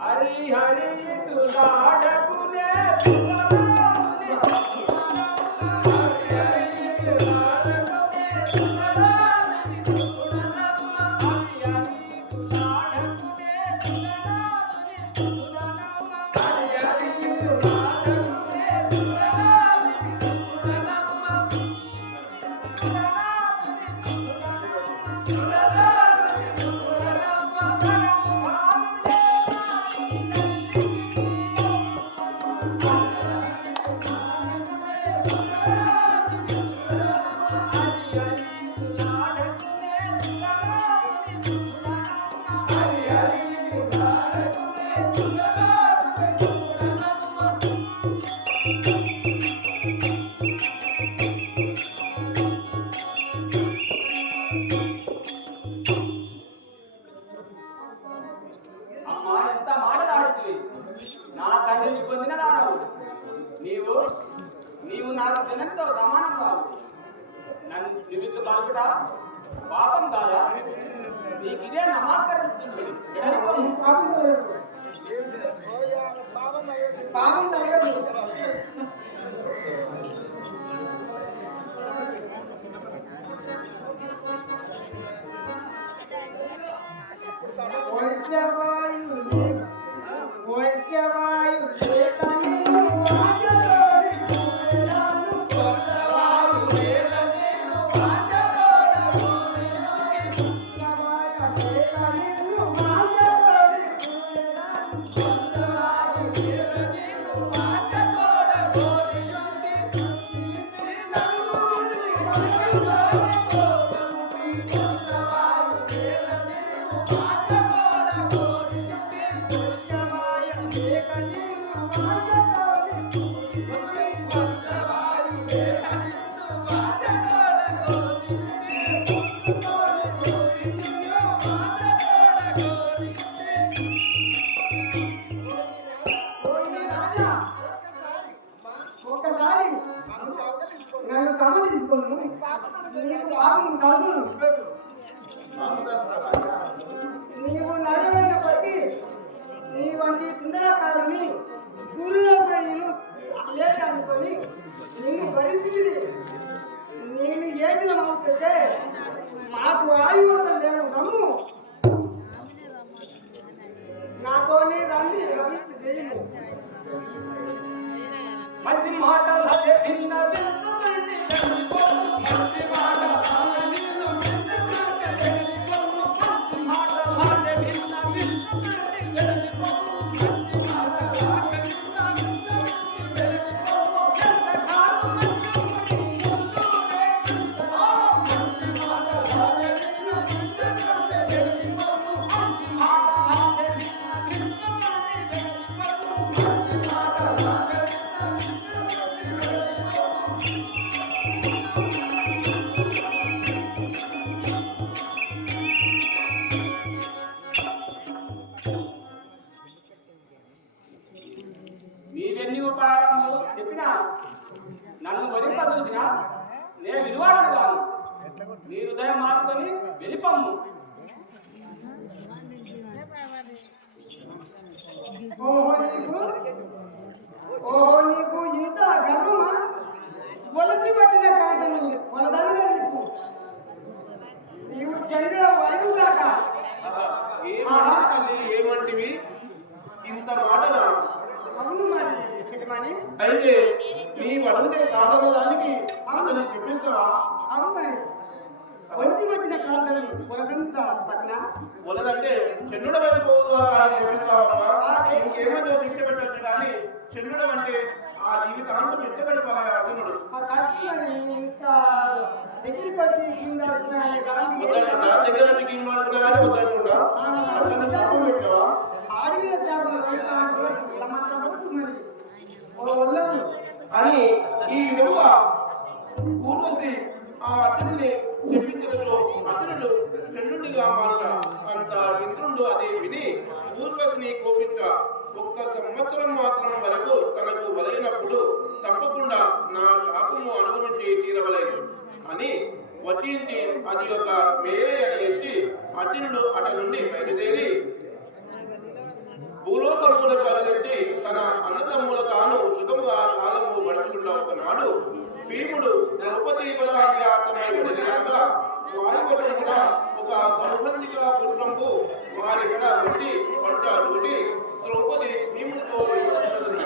హరి హరి తులాడకునే నాకు జనంతో సమానం కాదు. నన్ను నిమిత్తు కాకుండా పాపం కాదా? నీకు ఇదే నమస్కరిస్తుంది. పాపం తగ్గదు. ఒకసారి నన్ను గమనించుకోను. నీకు పాపం కాదు. నీవు నడవైనప్పటికీ నీ వంటి సుందరకారుని ఊరిలో పోయిను లేట్ అనుకొని నిన్ను భరించింది. నేను ఏసిన మౌతే మాకు ఆయువర్తం లేను. నమ్ము, నాతోనే రండి రండి చేయను. మంచి మాటలు భిన్న మంచి మాటలు నీవెన్ని ఉపాయాలు చెప్పినా నన్ను వరింపదూసినా నేను విలువాడను కాను. నీ హృదయం మార్చుకొని వెళ్ళిపమ్ము. ఓహో నీకు ఇంత గర్వమా? వలసి వచ్చిన కాదని వలదంగా నీకు నీవు చంద్ర వైదుగాక. ఏమంటే తల్లి, ఏమంటివి? ఇంత మాటనా? అవును మరి చెప్పమని. అయితే నీ వడితే కాదన్న దానికి అతను చెప్పించవా? అవును మరి వలసి వచ్చిన కాదని వలదంత పట్ల వలదంటే చంద్రుడ వైపు చెప్పించావా? ఇంకేమంటే భిక్ష పెట్టచ్చు కానీ చంద్రుడు అంటే ఆ జీవితాంతం భిక్ష పెట్టాలి అర్జునుడు. ఆ కష్టమని ఇంత దగ్గరికి కింద నా దగ్గర నీకు ఇవ్వాలి కానీ వద్దంటున్నా అతను తప్పు పెట్టావా? ఆడిన చేపలు మరి అని ఈ విధంగా ఊర్వశి ఆ అర్జునుడిని చెప్పించడంలో అర్జునుడు చంద్రుడిగా మారిన అంత ఇంద్రుడు అది విని ఊర్వశిని కోపించ ఒక్క సంవత్సరం మాత్రం వరకు తనకు బలైనప్పుడు తప్పకుండా నా శాపము అనుభవించి తీరవలేదు అని వచించి అది ఒక మేరే అని ఎత్తి అర్జునుడు అట నుండి బయలుదేరి భూలోకములు కరుగెత్తి తన అన్నదమ్ముల తాను సుఖముగా కాలము గడుపుకున్న ఒకనాడు భీముడు ద్రౌపది ఎదిరాక వారి కొట్టుకున్న ఒక గర్భంతిగా పుత్రంకు వారి కూడా కొట్టి పడ్డాడు. ద్రౌపది భీముడితో యుద్ధం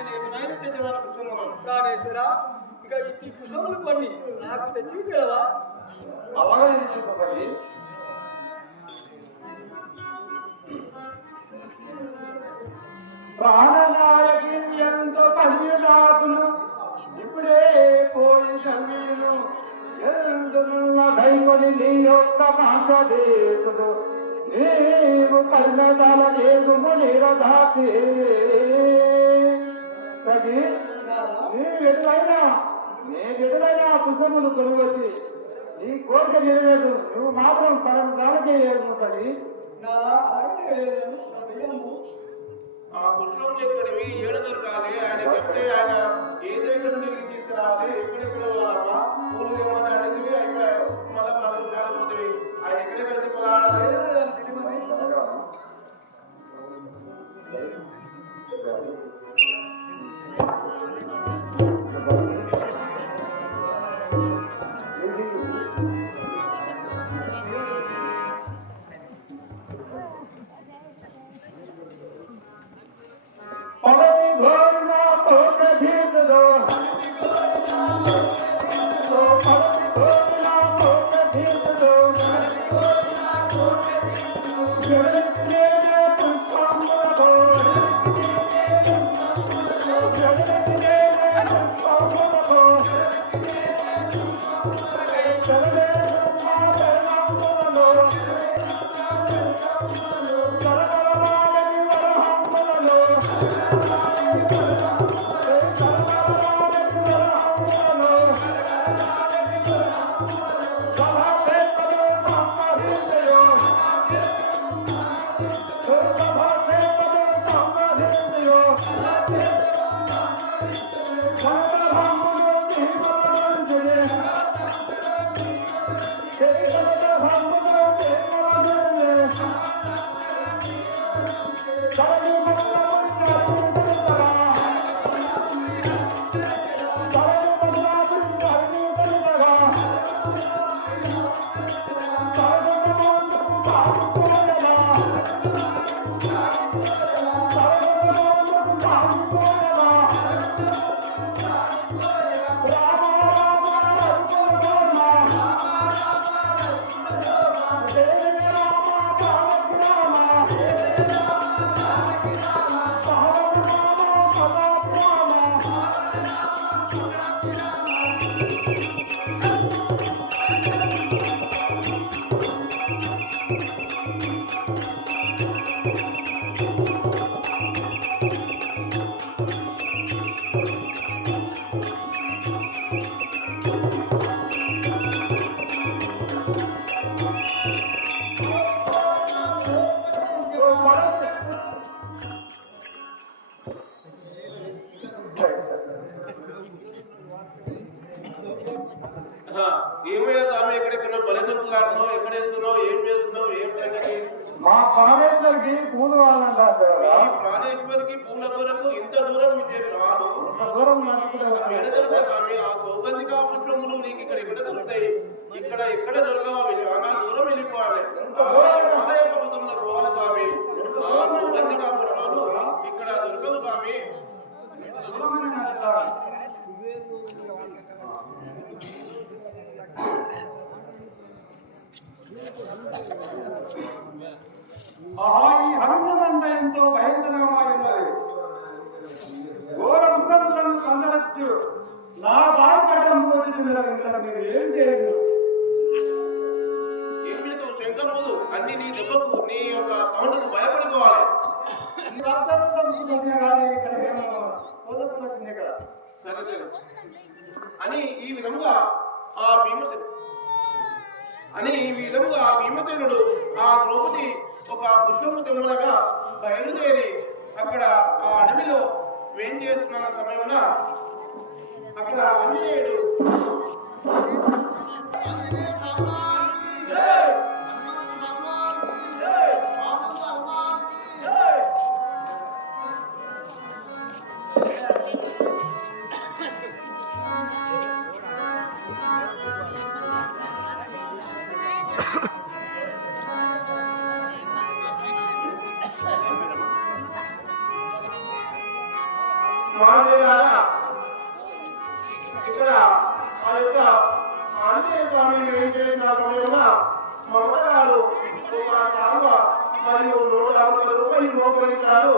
నేను ఎటువైనా తెచ్చేవాళ్ళ పుష్పములు కానేశ్వరా, ఇక ఈ పుష్పములు కొన్ని నాకు తెచ్చి తెలవా? అలాగే చెప్పండి. ప్రాణనాయకి ఎంతో పని నాకును ఇప్పుడే పోయి జమీను ఎందున్న దైవని నీ యొక్క మాంసదేశుడు నీవు పరిణతాల ఏదుము నిరధాతి సగి నేను ఎదురైనా పుస్తకములు కొనుగొచ్చి నీ కోరిక నెరవేరు, నువ్వు మాత్రం పరిణతాల చేయలేదు సగి. నాదా ఆ పుష్పం ఎక్కడివి ఏడు దొరకాలి, ఆయన చెప్తే ఆయన ఏ దేశం తిరిగి తీసుకురావాలి, ఎక్కడెక్కడ పూలు ఏమన్నా అడిగితే అయిపోయి మళ్ళీ పోతుంది. ఆయన ఎక్కడెక్కడ తిప్పలాడాలి. పదవి ఘోరణ తోట తీర్చదో పదవి ఘోరణ తోట తీర్చదో ఏమయ్యా స్వామి, ఎక్కడెక్కడ బలి దొరుకుతున్నావు, ఎక్కడ వేస్తున్నావు, ఏం చేస్తున్నావు, ఏం సంగతి? మా ప్రాణేశ్వరికి పూలు కావాలంటారు. ఈ ప్రాణేశ్వరికి పూల కొరకు ఇంత దూరం రాను దూరం ఎక్కడ దొరుకుతాయి స్వామి? ఆ సౌగంధిక పుష్పములు నీకు ఇక్కడ ఎక్కడ దొరుకుతాయి? ఇక్కడ ఎక్కడ దొరకవా? చాలా దూరం వెళ్ళిపోవాలి. ఆలయ పర్వతంలో పోవాలి స్వామి. ఆ సౌగంధిక పుష్పాలు ఇక్కడ దొరకవు స్వామి. ఈ హరుణమంత ఎంతో భయంకరమైనది. ఘోర మృగములను కందరచ్చు నా దారి కట్టం పోతుంది. మీరు ఏం చేయదు. ఏం చేస్తావు శంకరుడు? అన్ని నీ దెబ్బకు, నీ యొక్క సౌండ్కు భయపడిపోవాలి. సరే సరే అని ఈ విధముగా ఆ భీమసేనుడు ఆ ద్రౌపది ఒక పుష్పము తెమ్మనగా బయలుదేరి అక్కడ ఆ అడవిలో వేం చేస్తున్న సమయమున అక్కడ ఆంజనేయుడు మా అంతేకాక ఇక్కడ ఆ యొక్క ఆంజనేయ స్వామిని ఏం చేసిన సమయంలో మా అమ్మగారు ఒక కాలువ మరియు 150 రూపాయలు మోకరించారు.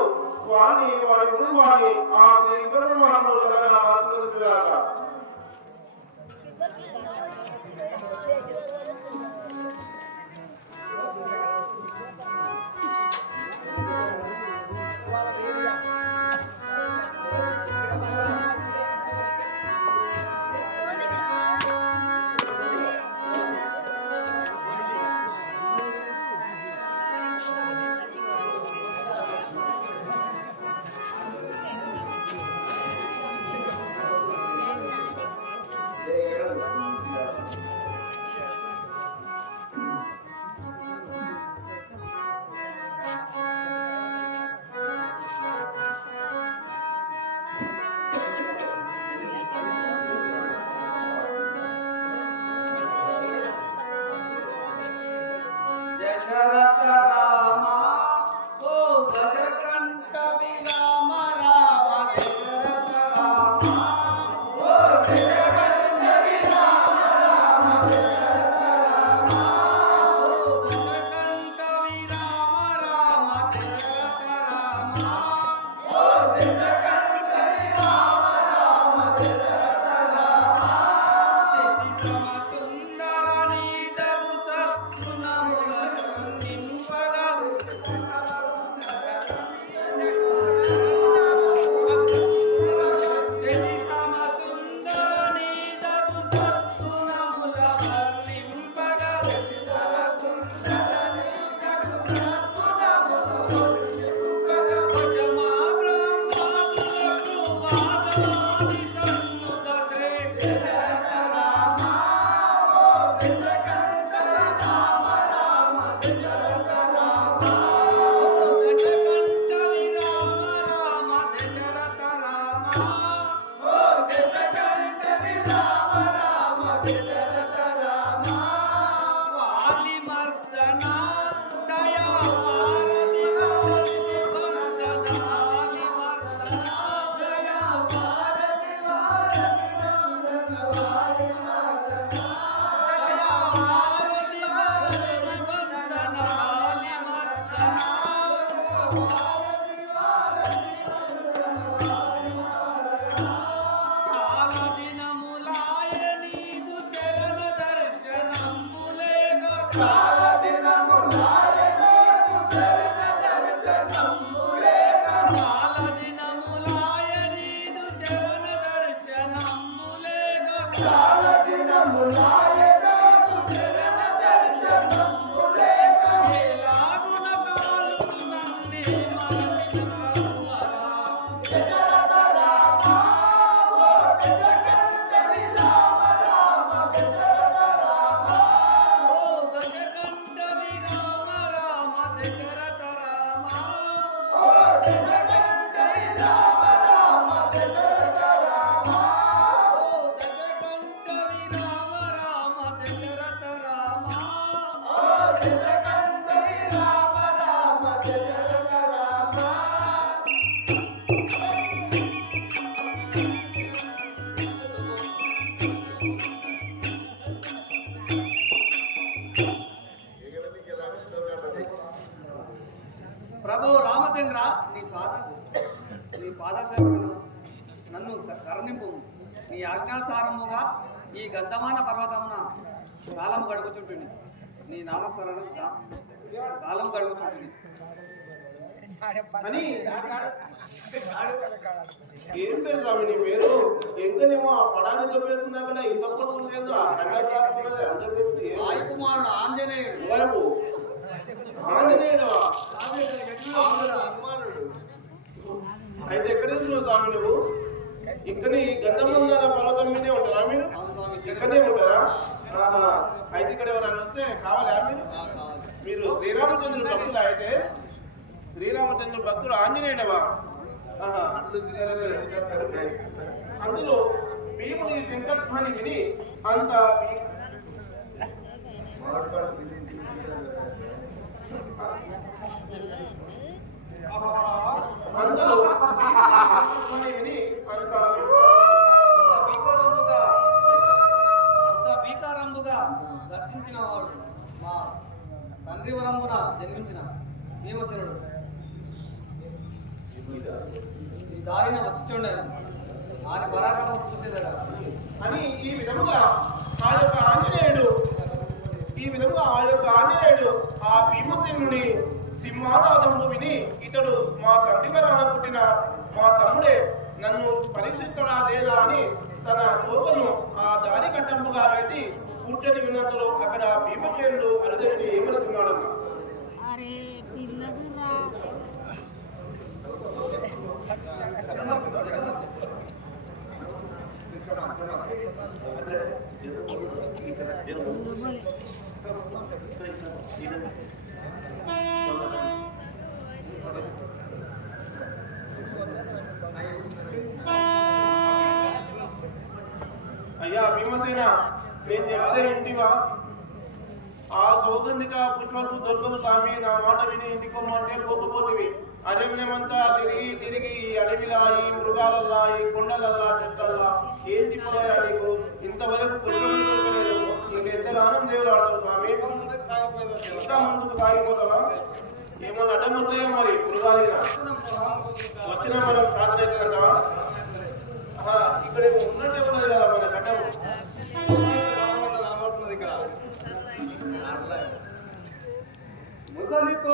వారిని వారి కుటుంబాన్ని ఆ ఇద్దరు మాట్లాడుతున్నారు. దశరథ రామ ఓ గజకంఠ విరామ రామ దశరథ రామ ఓ గజకంఠ విరామ రామ దశరథ రామ ఓ గజకంఠ విరామ రామ దశరథ రామ ఓ గజకంఠ విరామ రామ దశరథ రామ శశి సమసుందర నీదగు సత్గుణముల నింపగా శశి సమసుందర నీదగు సత్గుణముల నింపగా భజమా బ్రహ్మాదులకు వాదమాది సన్నుత శ్రీ దశరథ రామ ఓ దశకంఠ రామ రామ దశరథ రామ ఓ దశకంఠ విరామ రామ దశరథ రామ ఓ దశకంఠ విరామ రామ దశరథ రామ వాలి మర్దన దయా వారధి వారధి వర్ధన వాలి మర్దన దయా వారధి వారధి వర్ధన వాలి మర్దన దయా వారధి వారధి వర్ధన వాలి మర్దన వారధి వారధి వర్ధన వాలి మర్దన చాలా దినములాయ నీదు చరణ దర్శనంబులేగా చాలా దినములాయ నీదు చరణ దర్శనంబులేగా చాలా దినములాయ నీదు చరణ దర్శనంబులేగా చాలా దినములాయ నీదు చరణ దర్శనంబులేగా ఎలాగున కాలు నన్నే మరచిన కరువరా దశరథ రామ ఓ దశకంఠ విరామ రామ దశరథ రామ ఓ దశకంఠ విరామ రామ దశరథ రామ ఓ దశకంఠ విరామ రామ దశరథ రామ ఓ దశకంఠ విరామ రామ దశరథ రామ ఓ దశకంఠ విరామ రామ దశరథ రామ ప్రభు రామచంద్ర నీ పాదసేవను నన్ను కరుణింపు. నీ ఆజ్ఞాసారముగా ఈ గంధమాన పర్వతమున కాలము గడుపుచుంటుంది. నీ నామస్మరణ కాలము గడుపుచుంటుంది అని ఏం పేరు స్వామి నీ పేరు? ఎంకనేమో ఆ పడాన్ని చెప్పేస్తున్నా కదా ఇంత పొలం లేదు ఆ కన్నా అని చెప్పేసి వాయుకుమారుడు ఆంజనేయుడు వైపు ఆంజనేయుడు అయితే ఎక్కడ చూస్తున్నావు స్వామి నువ్వు? ఇక్కడ గంధమందాల పర్వతం మీదే ఉంటారా మీరు? ఇక్కడే ఉంటారా? అయితే ఇక్కడ ఎవరైనా వస్తే కావాలా మీరు? మీరు శ్రీరామచంద్రుడు భక్తులు అయితే శ్రీరామచంద్రుడు భక్తుడు ఆంజనేయుడవా? అందులో భీముని వెంకట్వాన్ని విని అంత అందులో విని అంత భీకారంబుగా గర్జించిన వాడు మా తండ్రి వరమున జన్మించిన భీమసేనుడు ఈ దారిన వచ్చిచుండేను ఆయన పరాక్రమం చూసేదగా అని ఈ విధముగా ఆ యొక్క ఆంజనేయుడు ఆ భీమసేనుని సింహానాదమును విని ఇతడు మా తండ్రి వరాన పుట్టిన మా తమ్ముడే నన్ను పరీక్షించడా లేదా అని తన తోకను ఆ దారి కట్టంపుగా పెట్టి కూర్చొని విన్నంతలో అక్కడ భీమసేనుడు అరుదని ఏమనుకున్నాడన్న అరే పిల్లదురా అయ్యా భీమసేన నేను చెప్తే ఇంటివా ఆ సౌగంధిక పుష్పకు దొరకదు స్వామి నా మాట విని ఇంటికొమ్మంటే పోకపోతివి అరణ్యమంతా తిరిగి ఈ అడవిలా ఈ మృగాలల్లా ఈ కొండలల్లా చెట్టల్లా ఏం తిప్పదయా నీకు ఇంతవరకు పుష్పం దొరకలేదు ఇంకెంతగానం దేవుడు ఆడతావు స్వామి ఇంకా ముందుకు సాగిపోతావా ఏమన్నా అడ్డం వస్తాయా మరి మృగాలిగా వచ్చినా మనం సాధనవుతుందంటావా ఇక్కడ ఉన్నట్టే ఉన్నది కదా మన గడ్డము ముసలితో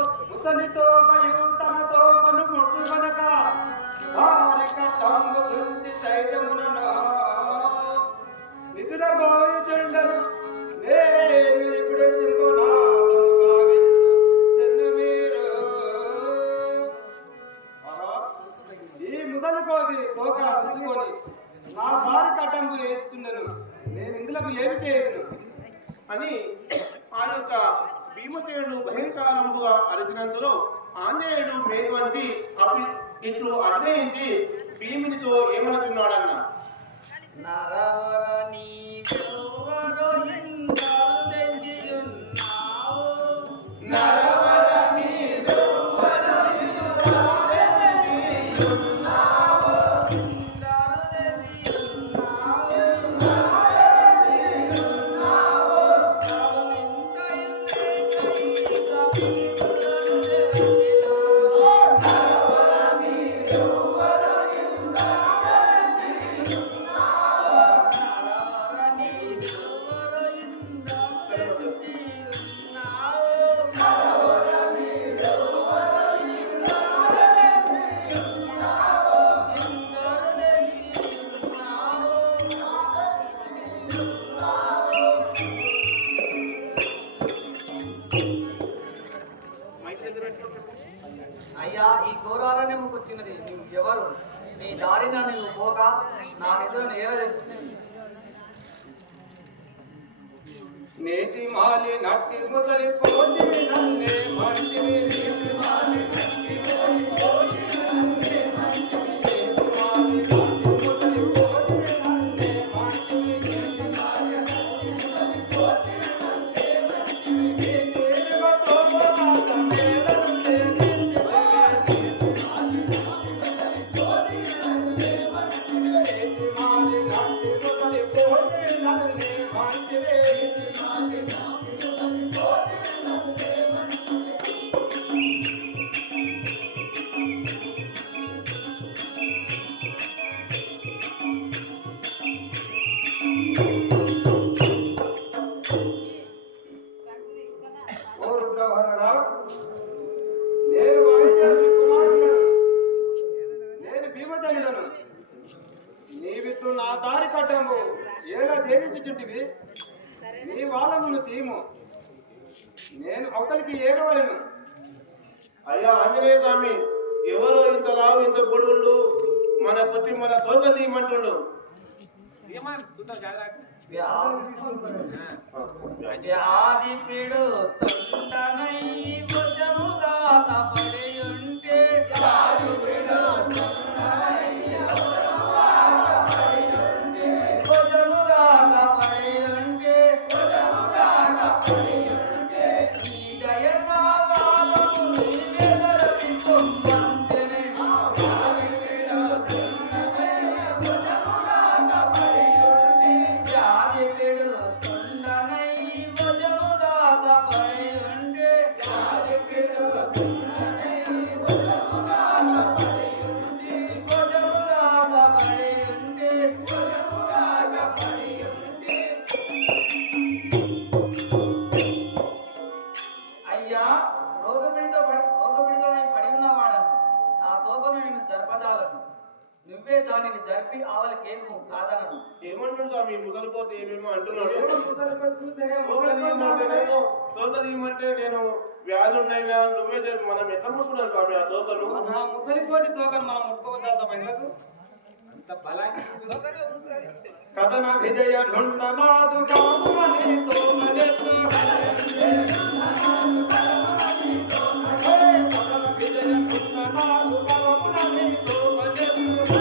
తనతో పను ముట్టు కనుక వారి కట్టంబు గురించి ధైర్యమునను నిద్రపోయి చెండను నేను ఇప్పుడు ఈ ముసలి కోది తోక అందుకొని నా దారి కట్టంబు వేస్తుండను నేను ఇందులో ఏమి చేయను అని ఆ యొక్క భీమసేనుడు భయంకరంగా అరిచినంతలో ఆంజనేయుడు మేల్కొంటి ఇట్లు అర్థయించి భీమునితో ఏమనుచున్నాడన్న అయ్యా ఈ ఘోరారణ్యముకు వచ్చినది నీవు ఎవరు నీ దారిన నువ్వు పోక నా నిధులను ఏల తెలుస్తుంది నేటి మాలి నట్టి ముసలి పోతి నన్నే మంటి నేను భీమసేనుడను నీవిట్లు నా దారి కట్టము ఏలా చేయించుచుంటివి నీ వాళ్ళమును తీము నేను అవతలికి ఏగవలను అయ్యా ఆంజనేయ స్వామి ఎవరో ఇంత లావు ఇంత పొడుగుండు మన కొట్టి మన తోక తీయమంటుండు వ్యాధి పిడు తొండనై భుజముగా తపడి ఉంటే భుజముగా తపడి ఉంటే ఈ దయనా వాళ్ళము నీవే దొరికి నేను కాదనను. ఏమంటున్నాడు స్వామి ముదలిపోతే ఏమేమో అంటున్నాడు. ముసలిపోతే తోక తీయమంటే నేను వ్యాధుడినైనా నువ్వే మనం ఎట్లా ముట్టుకున్నాను స్వామి ఆ తోకను? ముసలిపోతే తోకను మనం ముట్టుకోవద్దాం ఎందుకు కథన విజయ ఢుండనాదు కామని తోమలెత్తు కథన విజయ ఢుండనాదు కామని తోమలెత్తు